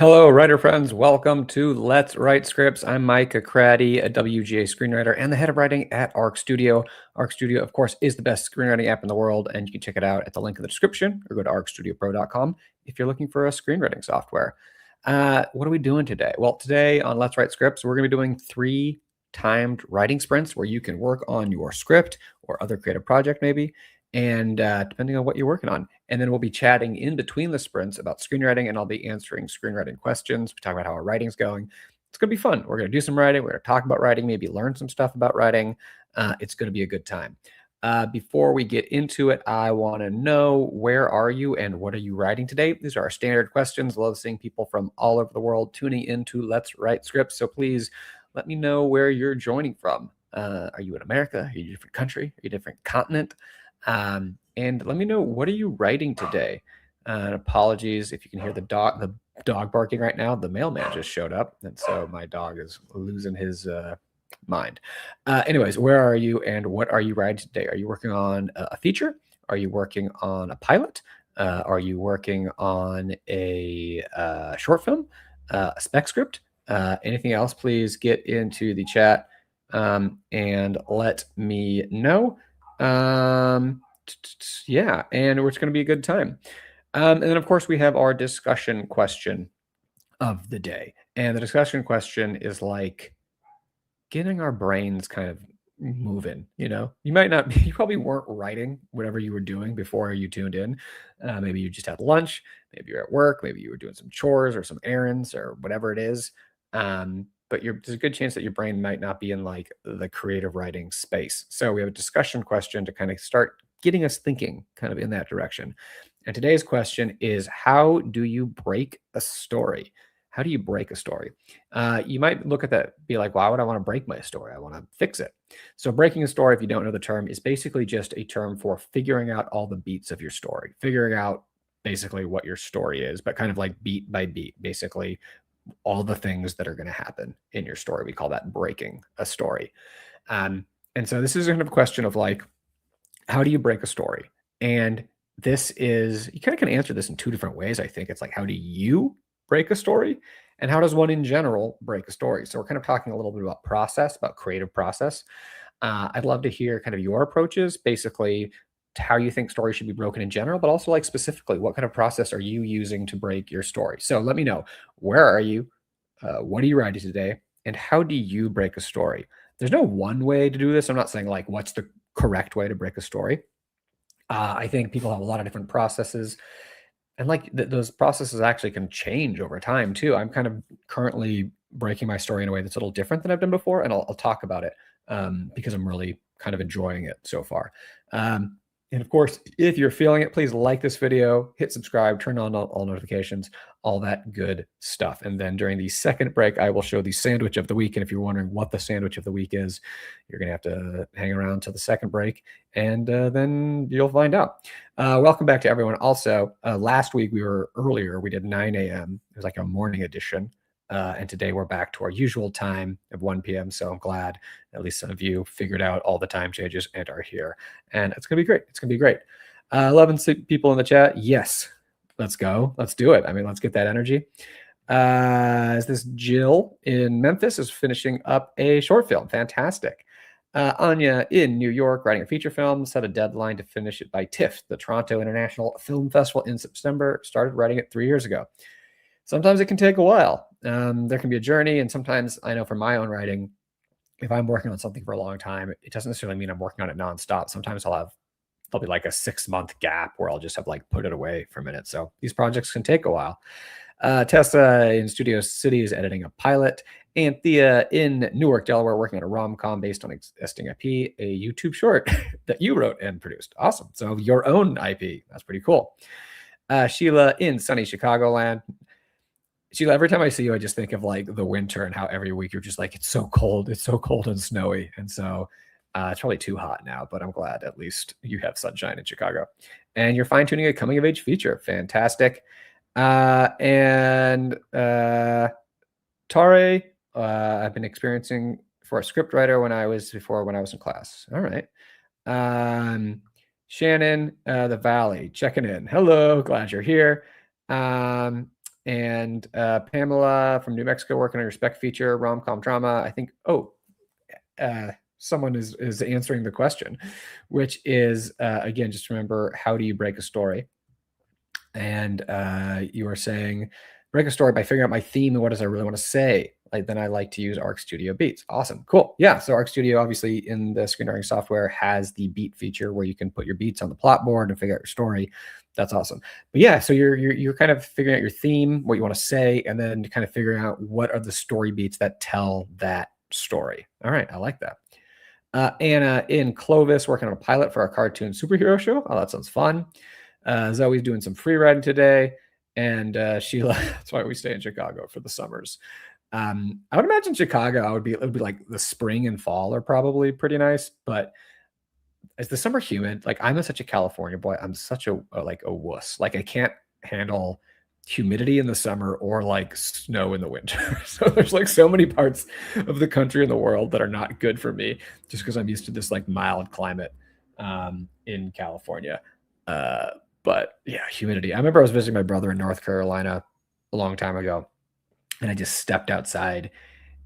Hello, writer friends. Welcome to Let's Write Scripts. I'm Micah Cratty, a WGA screenwriter and the head of writing at Arc Studio. Arc Studio, of course, is the best screenwriting app in the world, and you can check it out at the link in the description or go to arcstudiopro.com if you're looking for a screenwriting software. What are we doing today? Well, today on Let's Write Scripts, we're going to be doing 3 timed writing sprints where you can work on your script or other creative project maybe, and depending on what you're working on. And then we'll be chatting in between the sprints about screenwriting, and I'll be answering screenwriting questions. We talk about how our writing's going. It's going to be fun. We're going to do some writing. We're going to talk about writing, maybe learn some stuff about writing. It's going to be a good time. Before we get into it, I want to know, where are you and what are you writing today? These are our standard questions. Love seeing people from all over the world tuning into Let's Write Scripts. So please let me know where you're joining from. Are you in America? Are you in a different country? Are you a different continent? And let me know, what are you writing today? And apologies if you can hear the dog barking right now. The mailman just showed up, and so my dog is losing his mind. Anyways, where are you and what are you writing today? Are you working on a feature? Are you working on a pilot? Are you working on a short film, a spec script? Anything else, please get into the chat and let me know. Yeah, and it's going to be a good time. And then, of course, we have our discussion question of the day. And the discussion question is like getting our brains kind of moving. You might not you probably weren't writing whatever you were doing before you tuned in. Maybe you just had lunch, maybe you're at work, maybe you were doing some chores or some errands or whatever it is. But there's a good chance that your brain might not be in like the creative writing space. So we have a discussion question to kind of start getting us thinking kind of in that direction. And today's question is, how do you break a story? How do you break a story? You might look at that, be like, why would I want to break my story? I want to fix it. So breaking a story, if you don't know the term, is basically just a term for figuring out all the beats of your story, figuring out basically what your story is, but kind of like beat by beat, basically all the things that are going to happen in your story. We call that breaking a story. And so this is kind of a question of like, how do you break a story? And this is, you kind of can answer this in 2 different ways. I think it's like, how do you break a story? And how does one in general break a story? So we're kind of talking a little bit about process, about creative process. I'd love to hear kind of your approaches, basically how you think stories should be broken in general, but also like specifically, what kind of process are you using to break your story? So let me know, where are you? What are you writing today? And how do you break a story? There's no one way to do this. I'm not saying like, what's the correct way to break a story. I think people have a lot of different processes, and like those processes actually can change over time too. I'm kind of currently breaking my story in a way that's a little different than I've done before, and I'll talk about it because I'm really kind of enjoying it so far. And of course, if you're feeling it, please like this video, hit subscribe, turn on all notifications, all that good stuff. And then during the second break, I will show the sandwich of the week. And if you're wondering what the sandwich of the week is, you're going to have to hang around till the second break, and then you'll find out. Welcome back to everyone. Also, last week we did 9 a.m. It was like a morning edition. And today we're back to our usual time of 1 p.m. So I'm glad at least some of you figured out all the time changes and are here. And it's going to be great. It's going to be great. 11 people in the chat. Yes, let's go. Let's do it. I mean, let's get that energy. Is this Jill in Memphis is finishing up a short film. Fantastic. Anya in New York, writing a feature film, set a deadline to finish it by TIFF, the Toronto International Film Festival, in September. Started writing it 3 years ago. Sometimes it can take a while. There can be a journey. And sometimes I know from my own writing, if I'm working on something for a long time, it doesn't necessarily mean I'm working on it nonstop. Sometimes there'll be like a 6-month gap where I'll just have like put it away for a minute. So these projects can take a while. Tessa in Studio City is editing a pilot. Anthea in Newark, Delaware, working on a rom-com based on existing IP, a YouTube short that you wrote and produced. Awesome. So your own IP. That's pretty cool. Sheila in sunny Chicagoland. Sheila, every time I see you, I just think of like the winter and how every week you're just like, it's so cold and snowy. And so it's probably too hot now, but I'm glad at least you have sunshine in Chicago. And you're fine-tuning a coming-of-age feature. Fantastic. And Tare, I've been experiencing for a script writer when I was in class. All right. Shannon, the Valley, checking in. Hello, glad you're here. And Pamela from New Mexico working on your spec feature, rom-com drama. I think, someone is answering the question, which is, again, just remember, how do you break a story? And you are saying, break a story by figuring out my theme and what does I really want to say. Like, then I like to use Arc Studio Beats. Awesome, cool. Yeah, so Arc Studio, obviously, in the screenwriting software, has the beat feature where you can put your beats on the plot board and figure out your story. That's awesome. But yeah, so you're kind of figuring out your theme, what you want to say, and then kind of figuring out what are the story beats that tell that story. All right, I like that. Anna in Clovis working on a pilot for our cartoon superhero show. Oh, that sounds fun. Zoe's doing some free writing today, and Sheila. That's why we stay in Chicago for the summers. I would imagine Chicago. It would be like the spring and fall are probably pretty nice, but is the summer humid? Like, I'm such a California boy. I'm such a wuss. Like, I can't handle humidity in the summer or like snow in the winter. So there's like so many parts of the country and the world that are not good for me, just because I'm used to this like mild climate in California. But yeah, humidity. I remember I was visiting my brother in North Carolina a long time ago, and I just stepped outside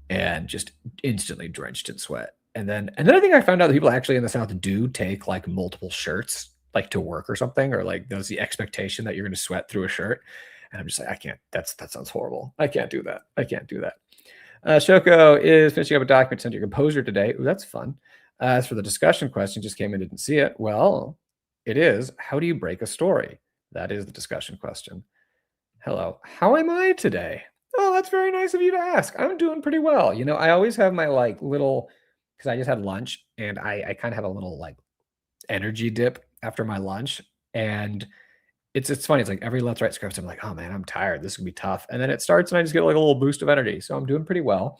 and just instantly drenched in sweat. And then I think I found out that people actually in the South do take like multiple shirts like to work or something, or like there's the expectation that you're going to sweat through a shirt. And I'm just like, I can't. That sounds horrible. I can't do that. I can't do that. Shoko is finishing up a document sent to your composer today. Ooh, that's fun. As for the discussion question, just came in, didn't see it. Well, it is, how do you break a story? That is the discussion question. Hello, how am I today? Oh, that's very nice of you to ask. I'm doing pretty well. You know, I always have my like little, because I just had lunch, and I kind of have a little like energy dip after my lunch. And it's funny. It's like every Let's Write script, I'm like, oh man, I'm tired. This is gonna be tough. And then it starts, and I just get like a little boost of energy. So I'm doing pretty well.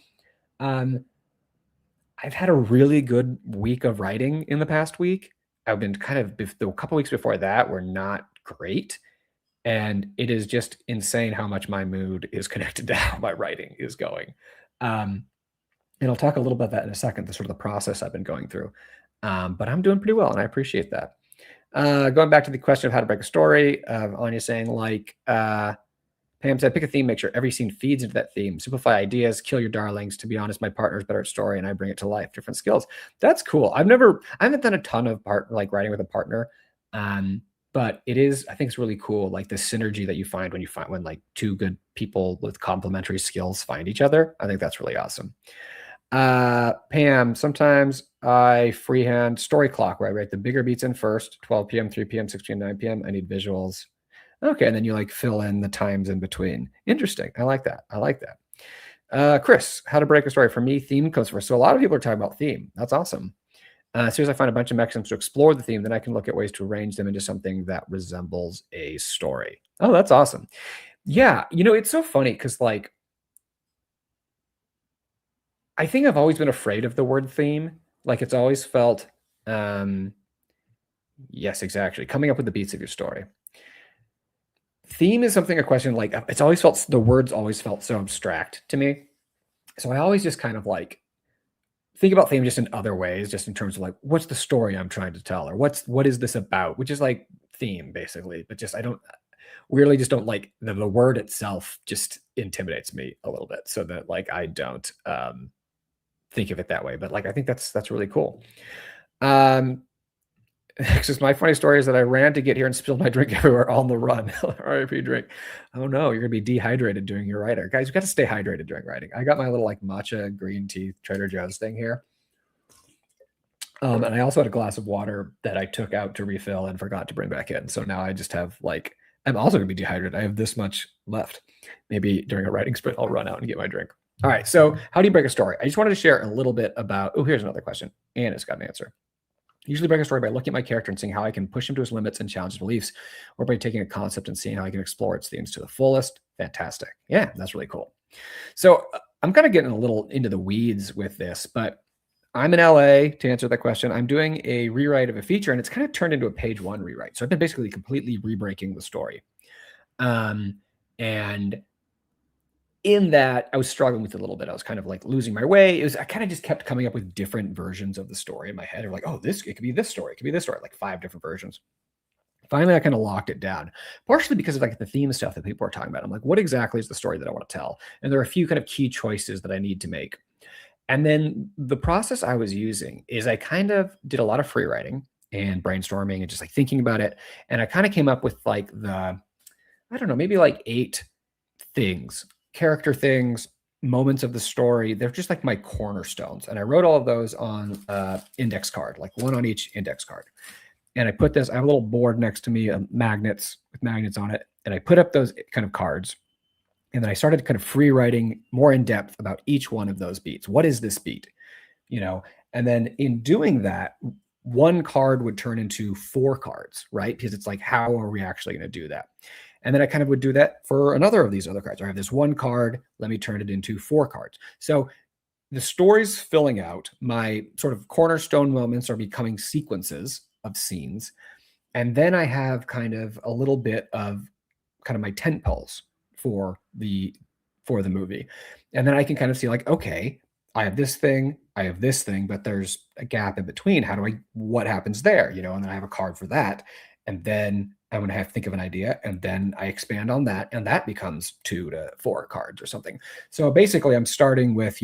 I've had a really good week of writing in the past week. I've been kind of, the couple weeks before that were not great. And it is just insane how much my mood is connected to how my writing is going. And I'll talk a little about that in a second, the sort of the process I've been going through. But I'm doing pretty well, and I appreciate that. Going back to the question of how to break a story, Anya saying like, Pam said, pick a theme, make sure every scene feeds into that theme. Simplify ideas, kill your darlings. To be honest, my partner's better at story and I bring it to life. Different skills. That's cool. I haven't done a ton of writing with a partner. But it is, I think it's really cool, like the synergy that you find when like two good people with complementary skills find each other. I think that's really awesome. Pam, sometimes I freehand story clock where I write the bigger beats in first, 12 p.m., 3 p.m., 6 p.m., 9 p.m. I need visuals. Okay, and then you like fill in the times in between. Interesting. I like that. I like that. Chris, how to break a story. For me, theme comes first. So a lot of people are talking about theme. That's awesome. As soon as I find a bunch of mechanisms to explore the theme, then I can look at ways to arrange them into something that resembles a story. Oh, that's awesome. Yeah, you know, it's so funny because like, I think I've always been afraid of the word theme. Like, it's always felt, yes, exactly, coming up with the beats of your story. Theme is something, a question, like it's always felt, the words always felt so abstract to me. So I always just kind of like think about theme just in other ways, just in terms of like, what's the story I'm trying to tell, or what is this about, which is like theme basically, but just, I don't like the word itself just intimidates me a little bit, so that like, I don't think of it that way. But like, I think that's really cool. Just my funny story is that I ran to get here and spilled my drink everywhere on the run. R.I.P. drink. Oh no, you're gonna be dehydrated during your writer. Guys, you got to stay hydrated during writing. I got my little like matcha green tea Trader Joe's thing here. And I also had a glass of water that I took out to refill and forgot to bring back in. So now I just have like, I'm also gonna be dehydrated. I have this much left. Maybe during a writing sprint, I'll run out and get my drink. All right, so how do you break a story? I just wanted to share a little bit about, oh, here's another question. Anna's got an answer. Usually break a story by looking at my character and seeing how I can push him to his limits and challenge his beliefs, or by taking a concept and seeing how I can explore its themes to the fullest. Fantastic. Yeah, that's really cool. So I'm kind of getting a little into the weeds with this, but I'm in LA to answer that question. I'm doing a rewrite of a feature, and it's kind of turned into a page one rewrite. So I've been basically completely re-breaking the story. And in that, I was struggling with it a little bit. I was kind of like losing my way. I kind of just kept coming up with different versions of the story in my head. Or like, oh, it could be this story. It could be this story, like 5 different versions. Finally, I kind of locked it down, partially because of like the theme stuff that people are talking about. I'm like, what exactly is the story that I want to tell? And there are a few kind of key choices that I need to make. And then the process I was using is I kind of did a lot of free writing and brainstorming and just like thinking about it. And I kind of came up with like I don't know, maybe like 8 things, character things, moments of the story. They're just like my cornerstones. And I wrote all of those on index card, like one on each index card. And I have a little board next to me of magnets with magnets on it. And I put up those kind of cards. And then I started kind of free writing more in depth about each one of those beats. What is this beat? And then in doing that, one card would turn into 4 cards, right? Because it's like, how are we actually going to do that? And then I kind of would do that for another of these other cards. I have this one card, let me turn it into 4 cards. So the story's filling out. My sort of cornerstone moments are becoming sequences of scenes. And then I have kind of a little bit of kind of my tent poles for the movie. And then I can kind of see like, okay, I have this thing, but there's a gap in between. What happens there? And then I have a card for that. And then I'm going to have to think of an idea, and then I expand on that, and that becomes 2 to 4 cards or something. So basically I'm starting with,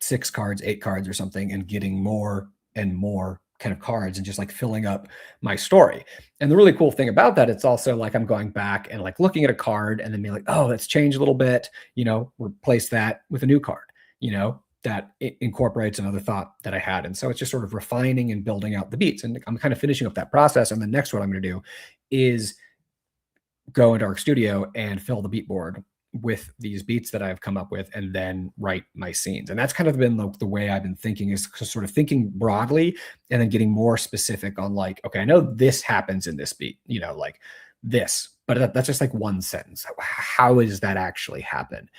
6 cards, 8 cards or something, and getting more and more kind of cards and just like filling up my story. And the really cool thing about that, it's also like I'm going back and like looking at a card and then being like, oh, let's change a little bit, replace that with a new card, that it incorporates another thought that I had. And so it's just sort of refining and building out the beats. And I'm kind of finishing up that process. And the next what I'm going to do is go into Arc Studio and fill the beat board with these beats that I've come up with, and then write my scenes. And that's kind of been the way I've been thinking, is sort of thinking broadly and then getting more specific on like, okay, I know this happens in this beat, like this, but that's just like one sentence. How does that actually happen?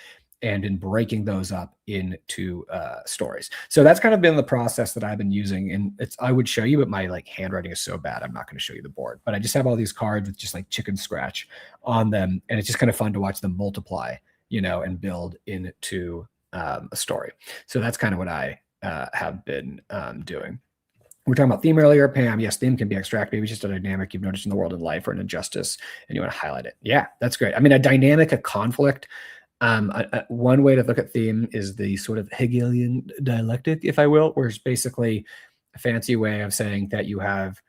And in breaking those up into stories. So that's kind of been the process that I've been using. And I would show you, but my like handwriting is so bad, I'm not going to show you the board. But I just have all these cards with just like chicken scratch on them. And it's just kind of fun to watch them multiply, and build into a story. So that's kind of what I have been doing. We were talking about theme earlier, Pam. Yes, theme can be abstract. Maybe it's just a dynamic you've noticed in the world and life, or an injustice, and you want to highlight it. Yeah, that's great. I mean, a dynamic, a conflict. One way to look at theme is the sort of Hegelian dialectic, if I will, where it's basically a fancy way of saying that you have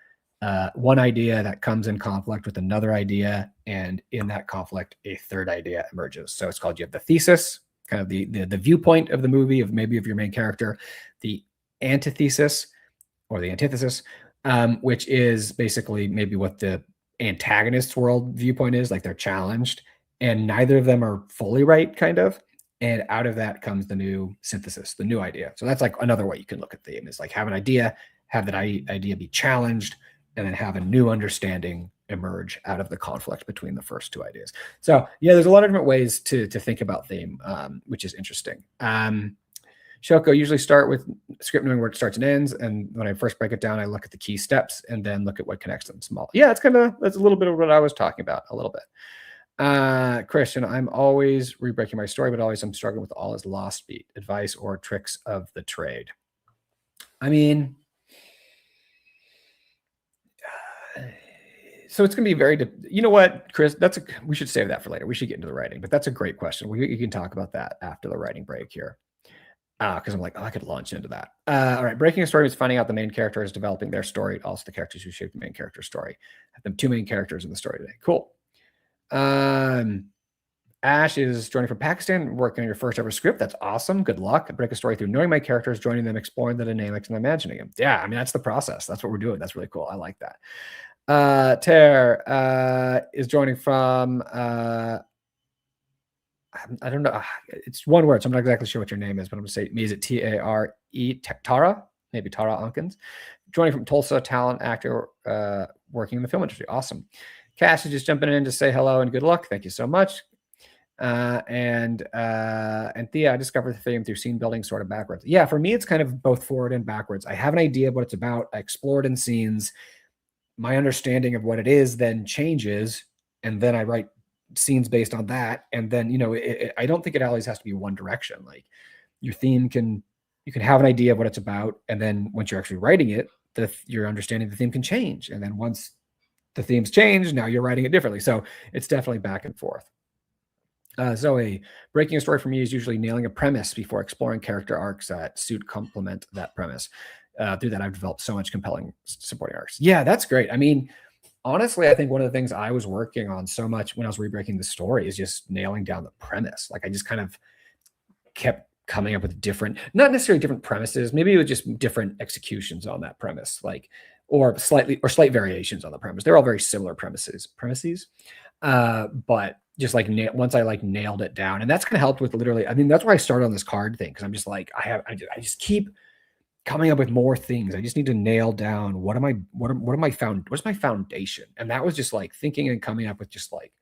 one idea that comes in conflict with another idea, and in that conflict, a third idea emerges. So it's called, you have the thesis, kind of the viewpoint of the movie, of your main character, the antithesis or the antithesis, which is basically maybe what the antagonist's world viewpoint is, like they're challenged. And neither of them are fully right, kind of. And out of that comes the new synthesis, the new idea. So that's like another way you can look at theme, is like have an idea, have that idea be challenged, and then have a new understanding emerge out of the conflict between the first 2 ideas. So yeah, there's a lot of different ways to think about theme, which is interesting. Shoko, usually start with script knowing where it starts and ends. And when I first break it down, I look at the key steps and then look at what connects them small. Yeah, that's a little bit of what I was talking about a little bit. Christian, I'm always rebreaking my story, but always I'm struggling with all his lost beat, advice or tricks of the trade. I mean, so it's going to be very, you know what, Chris, we should save that for later. We should get into the writing, but that's a great question. You can talk about that after the writing break here. Because I'm like, I could launch into that. All right, breaking a story is finding out the main character is developing their story, also the characters who shape the main character's story. Have them 2 main characters in the story today. Cool. Ash is joining from Pakistan, working on your first ever script. That's awesome. Good luck. Break a story through knowing my characters, joining them, exploring the dynamics, and imagining them. Yeah, I mean, that's the process. That's what we're doing. That's really cool. I like that. Ter is joining from, I don't know. It's one word, so I'm not exactly sure what your name is, but I'm going to say, is it T-A-R-E, Tara? Maybe Tara Unkins. Joining from Tulsa, talent actor, working in the film industry. Awesome. Cash is just jumping in to say hello and good luck. Thank you so much. And Thea, I discovered the theme through scene building sort of backwards. Yeah, for me, it's kind of both forward and backwards. I have an idea of what it's about. I explore it in scenes. My understanding of what it is then changes, and then I write scenes based on that. And then, I don't think it always has to be one direction. Like your theme you can have an idea of what it's about. And then once you're actually writing it, your understanding of the theme can change. And then once the themes change. Now you're writing it differently. So it's definitely back and forth. So breaking a story for me is usually nailing a premise before exploring character arcs that complement that premise. Through that, I've developed so much compelling supporting arcs. Yeah, that's great. I mean, honestly, I think one of the things I was working on so much when I was rebreaking the story is just nailing down the premise. Like I just kind of kept coming up with different, not necessarily different premises, maybe it was just different executions on that premise, like or slight variations on the premise. They're all very similar premises. But just like once I like nailed it down, and that's gonna help with literally. I mean, that's why I started on this card thing because I'm just like I just keep coming up with more things. I just need to nail down what's my foundation, and that was just like thinking and coming up with just like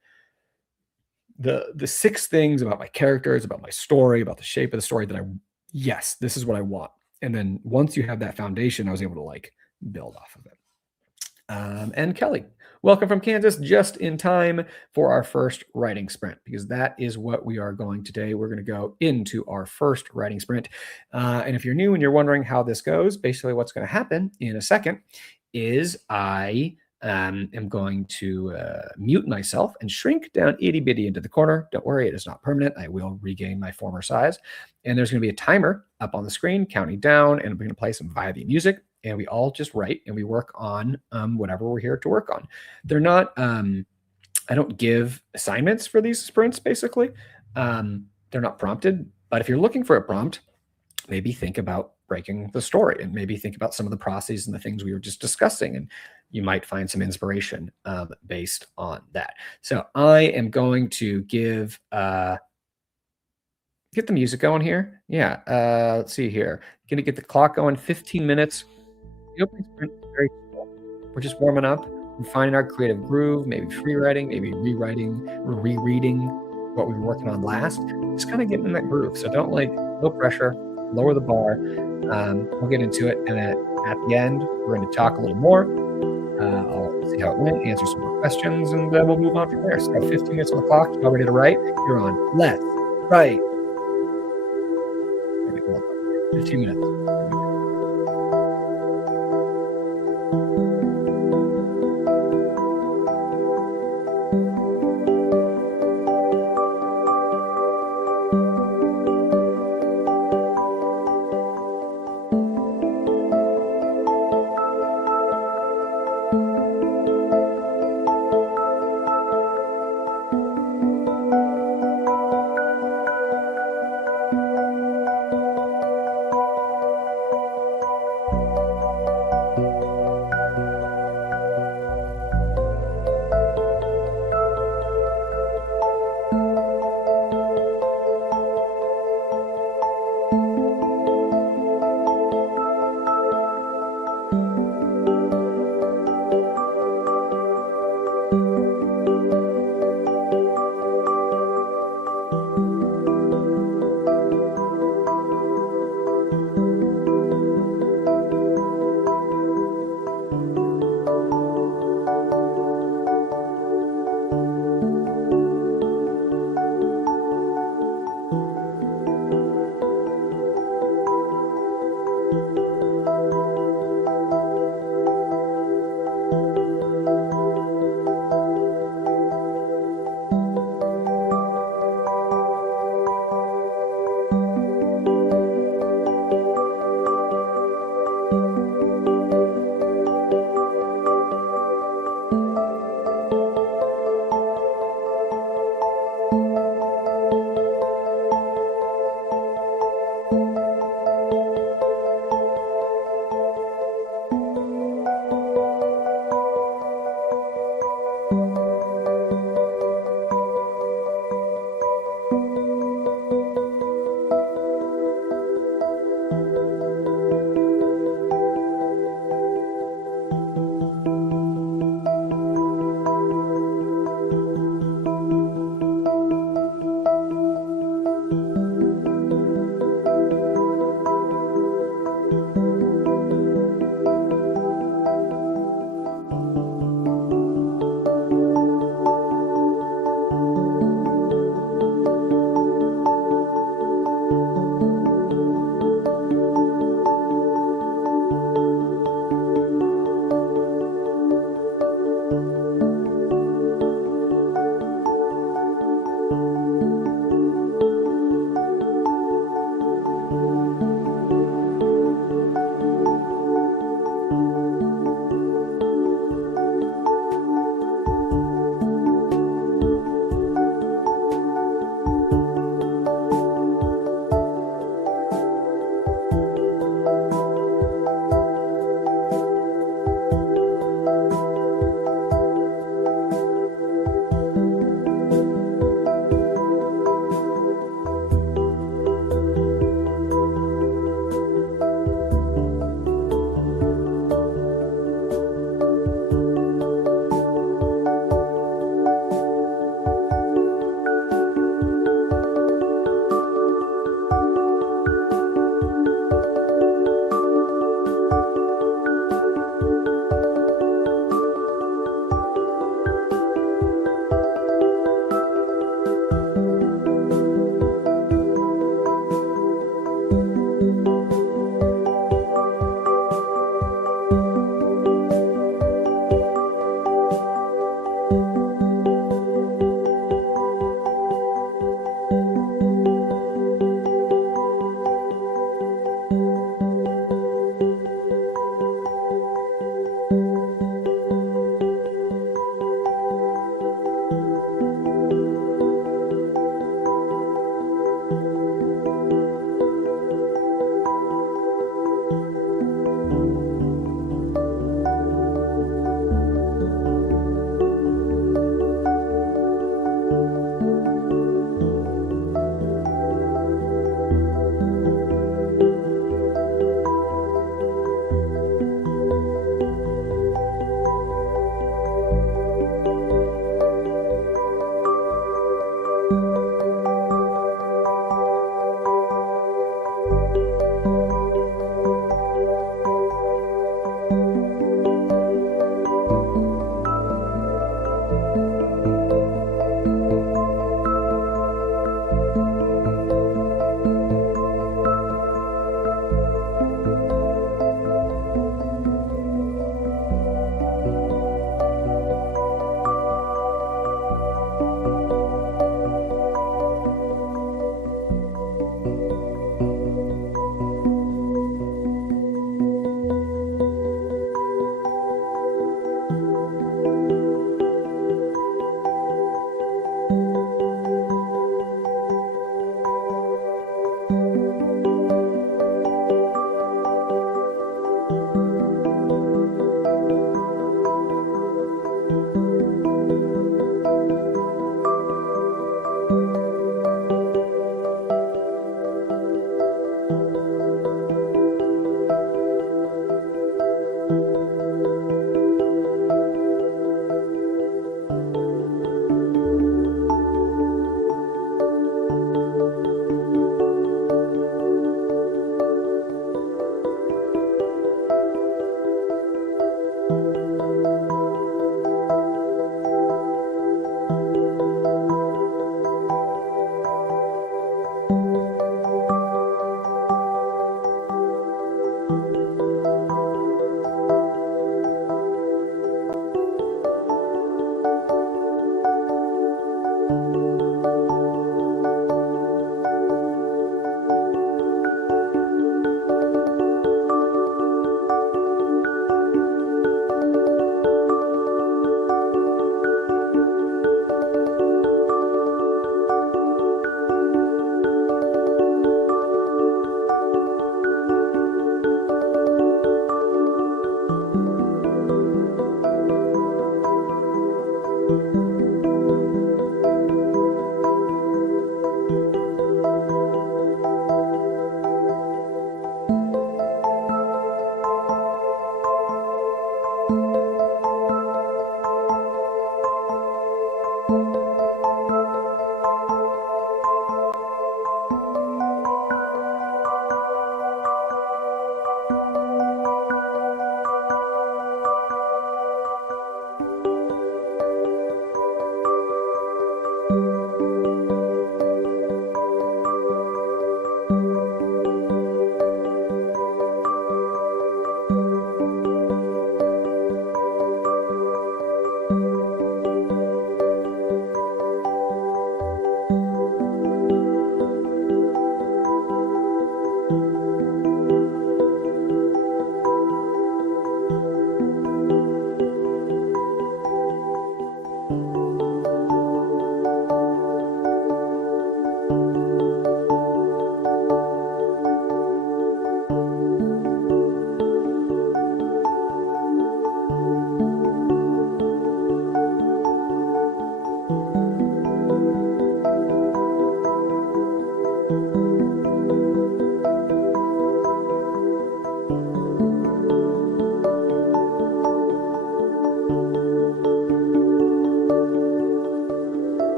the 6 things about my characters, about my story, about the shape of the story that yes, this is what I want. And then once you have that foundation, I was able to like build off of it. And Kelly, welcome from Kansas, just in time for our first writing sprint, because that is what we are going today. We're going to go into our first writing sprint. And if you're new and you're wondering how this goes, basically what's going to happen in a second is I am going to mute myself and shrink down itty bitty into the corner. Don't worry, it is not permanent. I will regain my former size. And there's going to be a timer up on the screen counting down, and we're going to play some Vibe music. And we all just write and we work on whatever we're here to work on. They're not, I don't give assignments for these sprints, basically. They're not prompted. But if you're looking for a prompt, maybe think about breaking the story and maybe think about some of the processes and the things we were just discussing. And you might find some inspiration based on that. So I am going to get the music going here. Yeah, let's see here. Going to get the clock going, 15 minutes. The opening sprint is very slow. We're just warming up. We're finding our creative groove, maybe free writing, maybe rewriting or rereading what we were working on last. Just kind of getting in that groove. So don't no pressure, lower the bar. We'll get into it. And at the end, we're going to talk a little more. I'll see how it went, answer some more questions, and we'll move on from there. So 15 minutes on the clock. Y'all ready to write? You're on. Let's write. 15 minutes.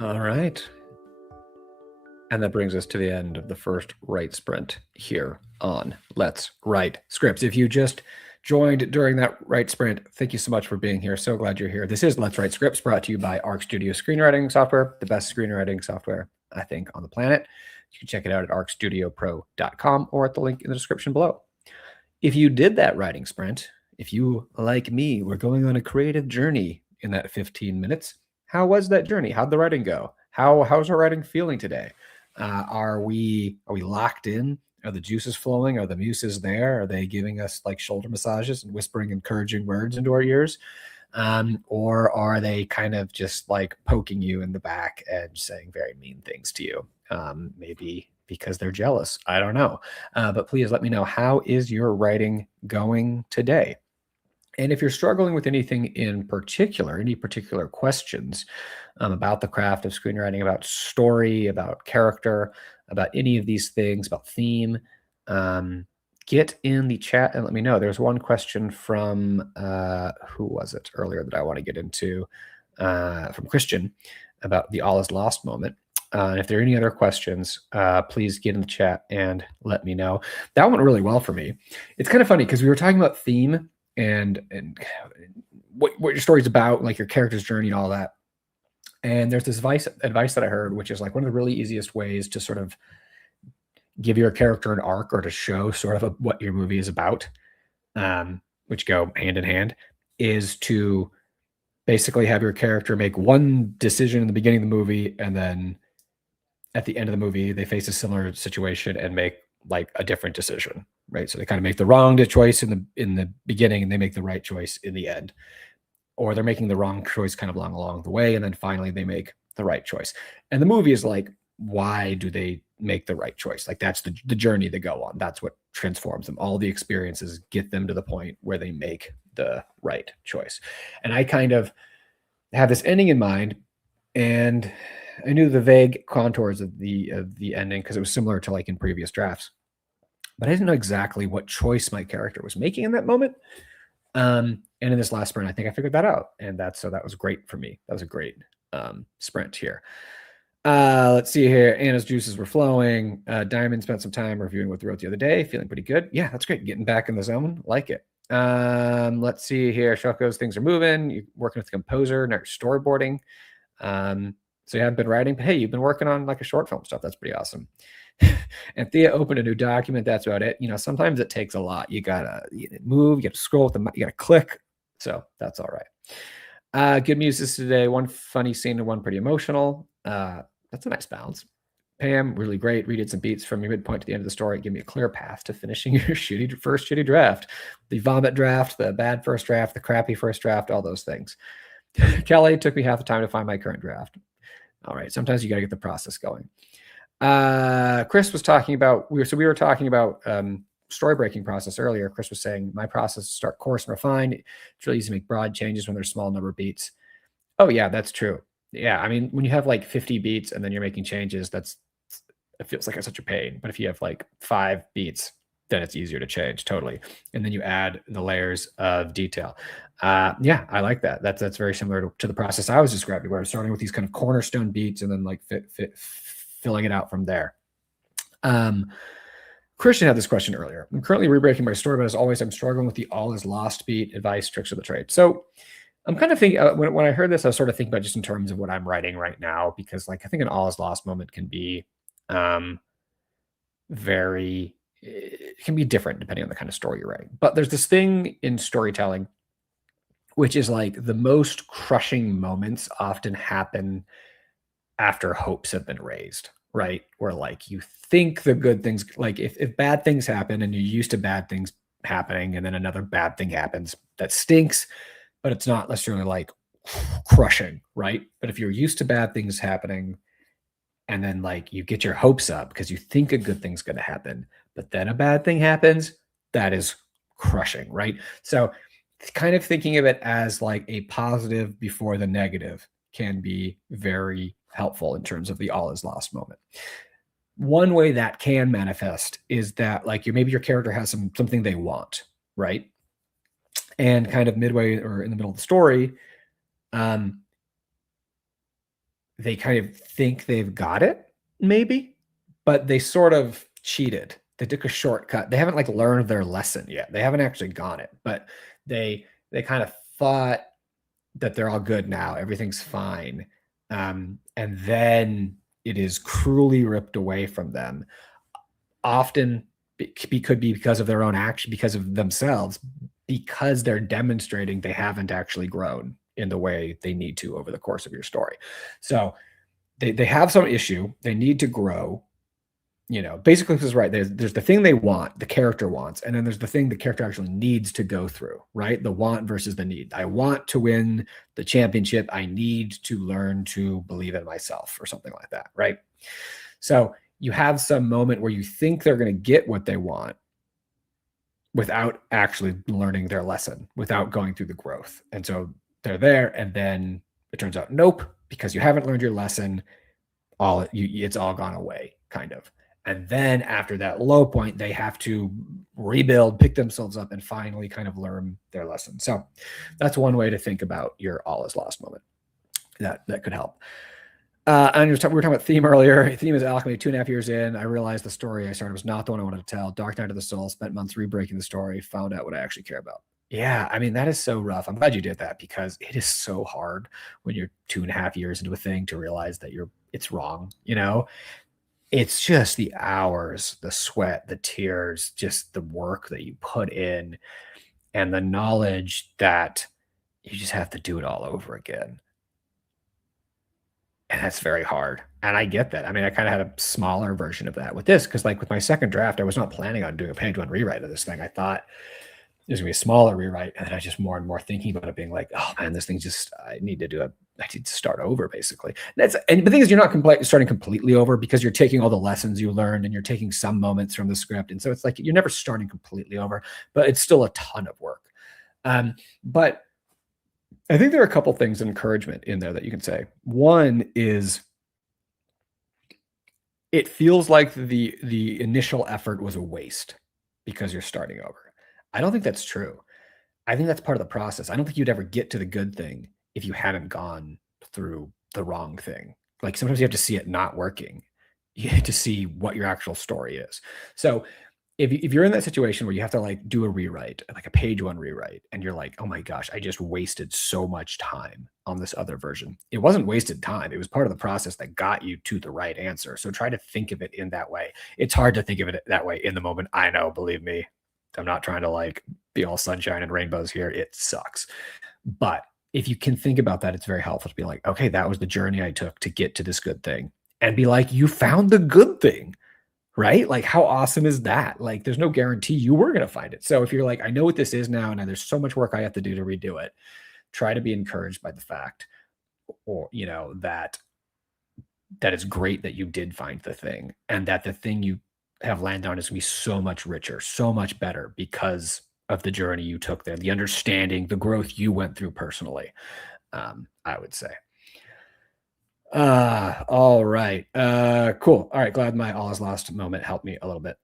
All right. And that brings us to the end of the first write sprint here on Let's Write Scripts. If you just joined during that write sprint, thank you so much for being here. So glad you're here. This is Let's Write Scripts, brought to you by Arc Studio Screenwriting Software, the best screenwriting software, I think, on the planet. You can check it out at arcstudiopro.com or at the link in the description below. If you did that writing sprint, if you, like me, were going on a creative journey in that 15 minutes, how was that journey? How'd the writing go? How's our writing feeling today? Are we locked in? Are the juices flowing? Are the muses there? Are they giving us like shoulder massages and whispering encouraging words into our ears? Or are they kind of just like poking you in the back and saying very mean things to you? Maybe because they're jealous. I don't know. But please let me know, how is your writing going today? And if you're struggling with anything in particular, any particular questions about the craft of screenwriting, about story, about character, about any of these things, about theme, get in the chat and let me know. There's one question from, who was it earlier that I want to get into, from Christian about the all is lost moment. And if there are any other questions, please get in the chat and let me know. That went really well for me. It's kind of funny because we were talking about theme and what your story's about, like your character's journey and all that. And there's this advice that I heard, which is like one of the really easiest ways to sort of give your character an arc or to show sort of what your movie is about, which go hand in hand, is to basically have your character make one decision in the beginning of the movie, and then at the end of the movie, they face a similar situation and make like a different decision, right? So they kind of make the wrong choice in the beginning and they make the right choice in the end, or they're making the wrong choice kind of along the way, and then finally they make the right choice. And the movie is like, why do they make the right choice? Like that's the journey they go on. That's what transforms them. All the experiences get them to the point where they make the right choice. And I kind of have this ending in mind, and I knew the vague contours of the ending because it was similar to like in previous drafts, but I didn't know exactly what choice my character was making in that moment. And in this last sprint, I think I figured that out, and that was great for me. That was a great sprint here. Let's see here. Anna's juices were flowing. Diamond spent some time reviewing what they wrote the other day. Feeling pretty good. Yeah, that's great. Getting back in the zone. Like it. Let's see here. Shoko's things are moving. You're working with the composer, now you're storyboarding. So you haven't been writing, but hey, you've been working on like a short film stuff. That's pretty awesome. And Thea opened a new document. That's about it. You know, sometimes it takes a lot. You gotta move, you gotta scroll with you gotta click. So that's all right. Good muses today. One funny scene and one pretty emotional. That's a nice balance. Pam, really great. Redid some beats from your midpoint to the end of the story. Give me a clear path to finishing your first shitty draft. The vomit draft, the bad first draft, the crappy first draft, all those things. Kelly, took me half the time to find my current draft. All right. Sometimes you got to get the process going. Chris was talking about, we were talking about story breaking process earlier. Chris was saying my process is start coarse and refined. It's really easy to make broad changes when there's small number of beats. Oh yeah, that's true. Yeah. I mean, when you have like 50 beats and then you're making changes, it feels like such a pain. But if you have like 5 beats, then it's easier to change totally. And then you add the layers of detail. Yeah, I like that. That's very similar to the process I was describing, where I'm starting with these kind of cornerstone beats and then like filling it out from there. Christian had this question earlier. I'm currently rebreaking my story, but as always, I'm struggling with the all is lost beat, advice, tricks of the trade. So I'm kind of thinking, when I heard this, I was sort of thinking about just in terms of what I'm writing right now, because like I think an all is lost moment can be it can be different depending on the kind of story you're writing. But there's this thing in storytelling, which is like the most crushing moments often happen after hopes have been raised, right? Where like you think the good things, like if bad things happen and you're used to bad things happening and then another bad thing happens that stinks, but it's not necessarily like crushing, right? But if you're used to bad things happening and then like you get your hopes up because you think a good thing's going to happen, but then a bad thing happens, that is crushing, right? So kind of thinking of it as like a positive before the negative can be very helpful in terms of the all is lost moment. One way that can manifest is that like maybe your character has something they want, right? And kind of midway or in the middle of the story, they kind of think they've got it, maybe, but they sort of cheated. They took a shortcut. They haven't like learned their lesson yet. They haven't actually got it, but they kind of thought that they're all good now. Everything's fine. And then it is cruelly ripped away from them. Often could be because of their own action, because of themselves, because they're demonstrating they haven't actually grown in the way they need to over the course of your story. So they have some issue. They need to grow. Basically, this is right. There's the thing they want, the character wants, and then there's the thing the character actually needs to go through, right? The want versus the need. I want to win the championship. I need to learn to believe in myself or something like that, right? So you have some moment where you think they're going to get what they want without actually learning their lesson, without going through the growth. And so they're there, and then it turns out, nope, because you haven't learned your lesson, it's all gone away, kind of. And then after that low point, they have to rebuild, pick themselves up, and finally kind of learn their lesson. So that's one way to think about your all is lost moment. That could help. And we were talking about theme earlier. Theme is alchemy. 2.5 years in, I realized the story I started was not the one I wanted to tell. Dark Night of the Soul. Spent months re-breaking the story. Found out what I actually care about. Yeah, I mean, that is so rough. I'm glad you did that, because it is so hard when you're 2.5 years into a thing to realize that it's wrong. It's just the hours, the sweat, the tears, just the work that you put in, and the knowledge that you just have to do it all over again. And that's very hard. And I get that. I mean, I kind of had a smaller version of that with this, because like with my second draft, I was not planning on doing a page one rewrite of this thing. I thought it was gonna be a smaller rewrite, and then I just more and more thinking about it, being like, oh man, this thing I need to start over, basically. And the thing is, you're not starting completely over, because you're taking all the lessons you learned and you're taking some moments from the script. And so it's like, you're never starting completely over, but it's still a ton of work. But I think there are a couple things of encouragement in there that you can say. One is, it feels like the initial effort was a waste because you're starting over. I don't think that's true. I think that's part of the process. I don't think you'd ever get to the good thing if you hadn't gone through the wrong thing. Like, sometimes you have to see it not working. You have to see what your actual story is. So if you're in that situation where you have to like do a rewrite, like a page one rewrite, and you're like, oh my gosh, I just wasted so much time on this other version. It wasn't wasted time. It was part of the process that got you to the right answer. So try to think of it in that way. It's hard to think of it that way in the moment. I know, believe me. I'm not trying to like be all sunshine and rainbows here. It sucks. But if you can think about that, it's very helpful to be like, okay, that was the journey I took to get to this good thing. And be like, you found the good thing, right? Like, how awesome is that? Like, there's no guarantee you were going to find it. So if you're like, I know what this is now, and there's so much work I have to do to redo it, try to be encouraged by the fact, or, that it's great that you did find the thing, and that the thing you have landed on is going to be so much richer, so much better, because of the journey you took there, the understanding, the growth you went through personally, I would say. All right. Cool. All right. Glad my all is lost moment helped me a little bit.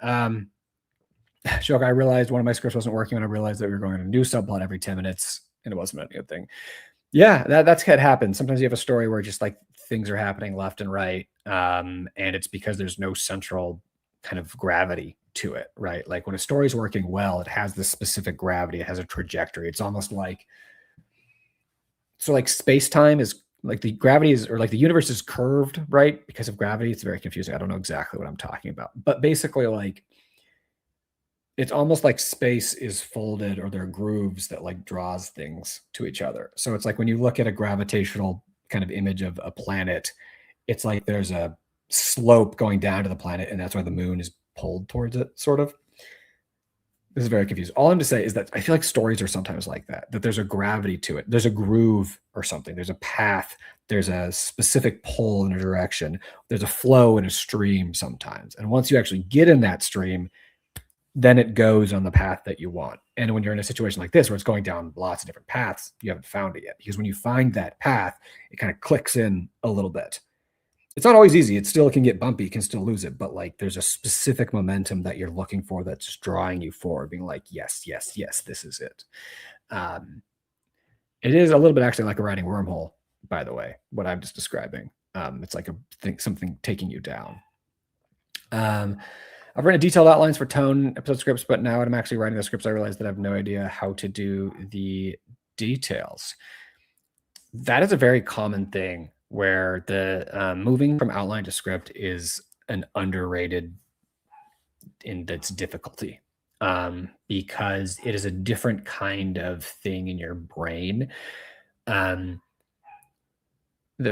Shock, I realized one of my scripts wasn't working when I realized that we were going on a new subplot every 10 minutes, and it wasn't a good thing. Yeah, that's what happens. Sometimes you have a story where just like things are happening left and right. And it's because there's no central kind of gravity to it, right? Like, when a story is working well, it has this specific gravity, it has a trajectory. It's almost like, so like space-time is like, the gravity is, or like the universe is curved, right? Because of gravity. It's very confusing. I don't know exactly what I'm talking about, but basically, like, it's almost like space is folded, or there are grooves that like draws things to each other. So it's like, when you look at a gravitational kind of image of a planet, it's like there's a slope going down to the planet, and that's why the moon is pulled towards it, sort of. This is very confusing. All I'm to say is that I feel like stories are sometimes like that there's a gravity to it. There's a groove or something. There's a path. There's a specific pull in a direction. There's a flow in a stream sometimes. And once you actually get in that stream, then it goes on the path that you want. And when you're in a situation like this, where it's going down lots of different paths, you haven't found it yet. Because when you find that path, it kind of clicks in a little bit. It's not always easy. It still can get bumpy. You can still lose it. But like, there's a specific momentum that you're looking for that's just drawing you forward, being like, yes, yes, yes, this is it. It is a little bit actually like a writing wormhole, by the way, what I'm just describing. It's like something taking you down. I've written detailed outlines for tone episode scripts, but now when I'm actually writing the scripts, I realize that I have no idea how to do the details. That is a very common thing where the moving from outline to script is an underrated in its difficulty, because it is a different kind of thing in your brain. The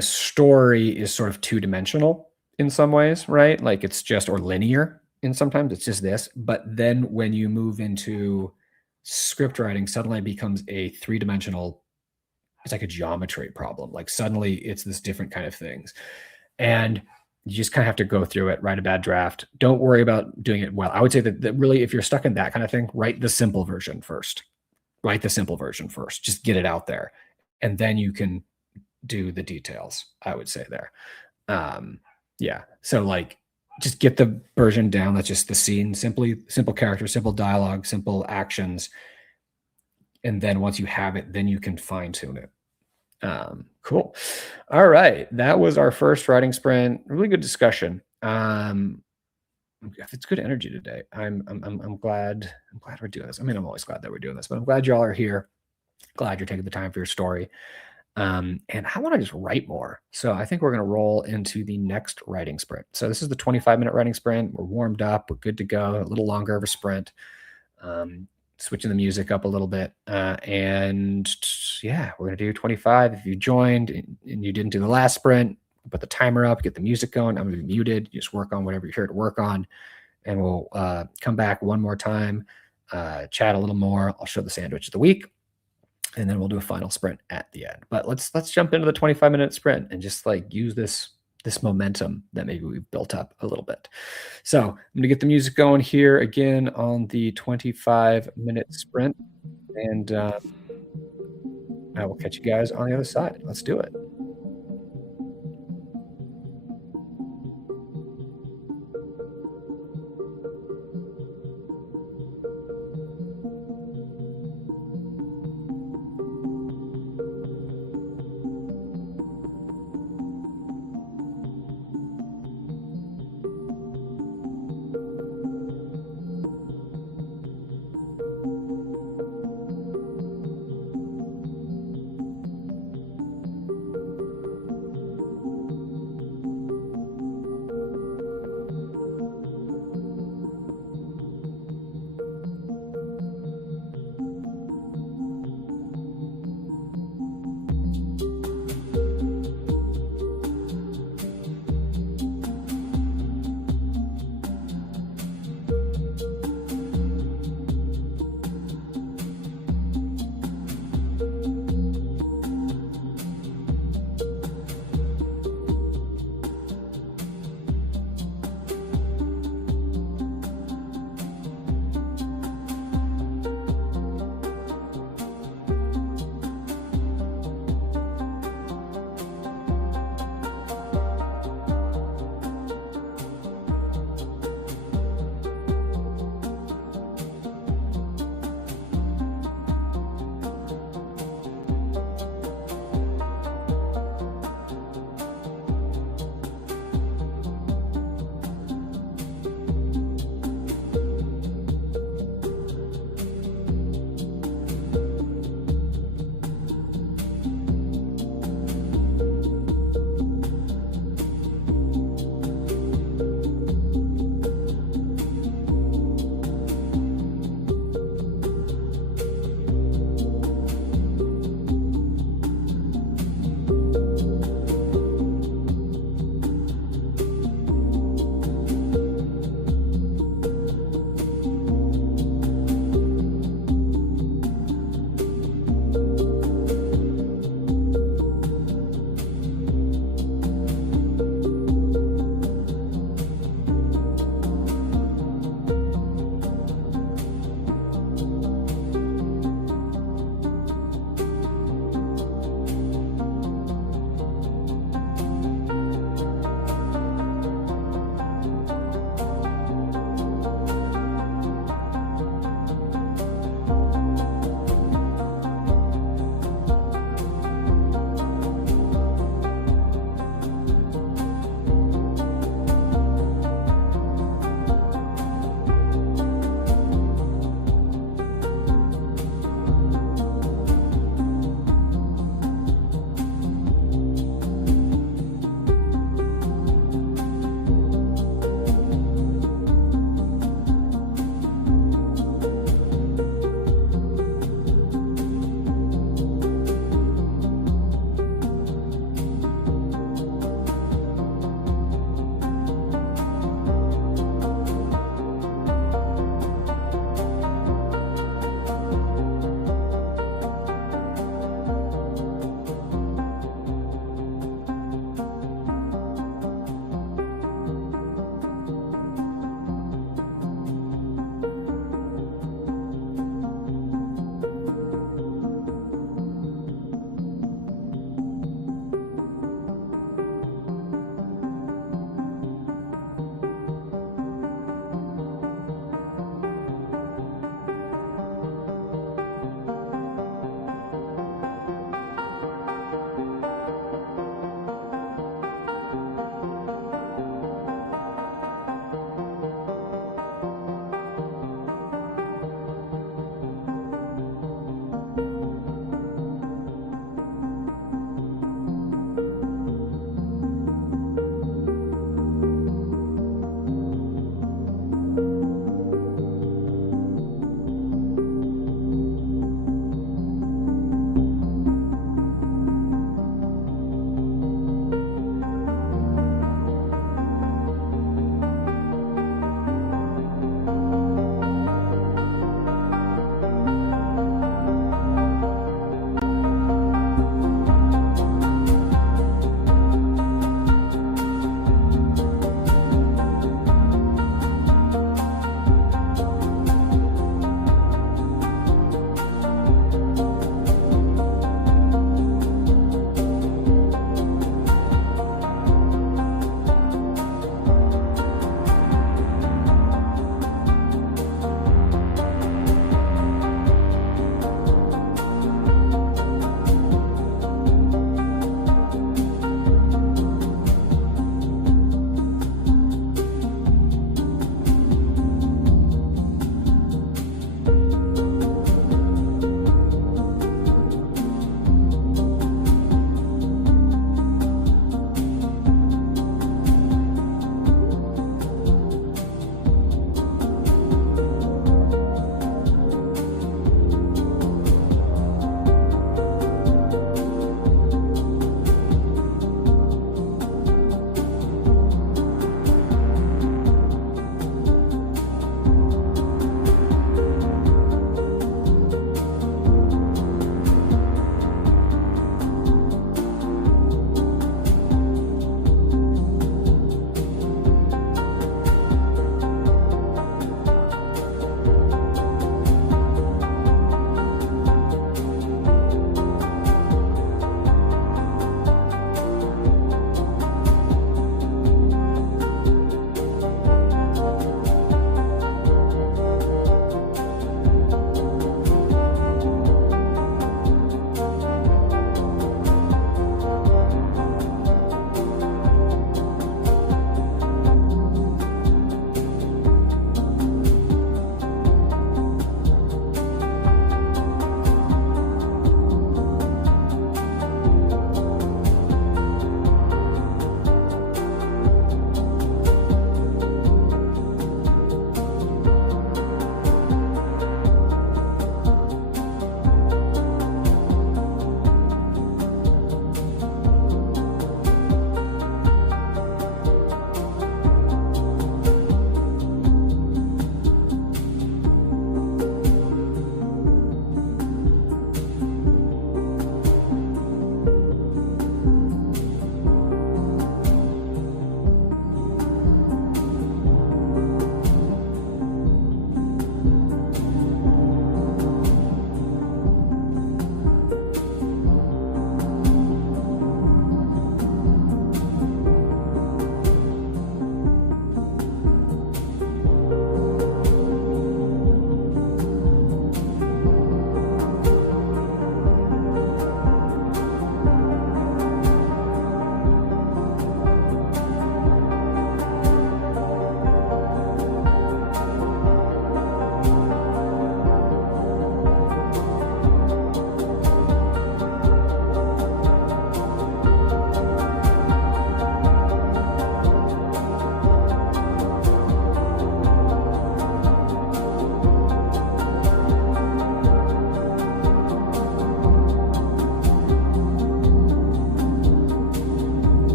story is sort of two-dimensional in some ways, right? Like it's just, or linear in sometimes, it's just this. But then when you move into script writing, suddenly it becomes a three-dimensional, it's like a geometry problem. Like suddenly it's this different kind of things. And you just kind of have to go through it, write a bad draft. Don't worry about doing it well. I would say that really, if you're stuck in that kind of thing, write the simple version first. Write the simple version first. Just get it out there. And then you can do the details, I would say there. Yeah. So like just get the version down. That's just the scene, simple characters, simple dialogue, simple actions. And then once you have it, then you can fine tune it. Cool. All right. That was our first writing sprint. Really good discussion. It's good energy today. I'm glad we're doing this. I mean, I'm always glad that we're doing this, but I'm glad y'all are here. Glad you're taking the time for your story. And I want to just write more. So I think we're going to roll into the next writing sprint. So this is the 25-minute writing sprint. We're warmed up. We're good to go. A little longer of a sprint. Switching the music up a little bit. And yeah, we're going to do 25. If you joined and you didn't do the last sprint, put the timer up, get the music going. I'm going to be muted. You just work on whatever you're here to work on. And we'll come back one more time, chat a little more. I'll show the sandwich of the week. And then we'll do a final sprint at the end. But let's jump into the 25-minute sprint and just like use this momentum that maybe we've built up a little bit. So I'm going to get the music going here again on the 25-minute sprint. And I will catch you guys on the other side. Let's do it.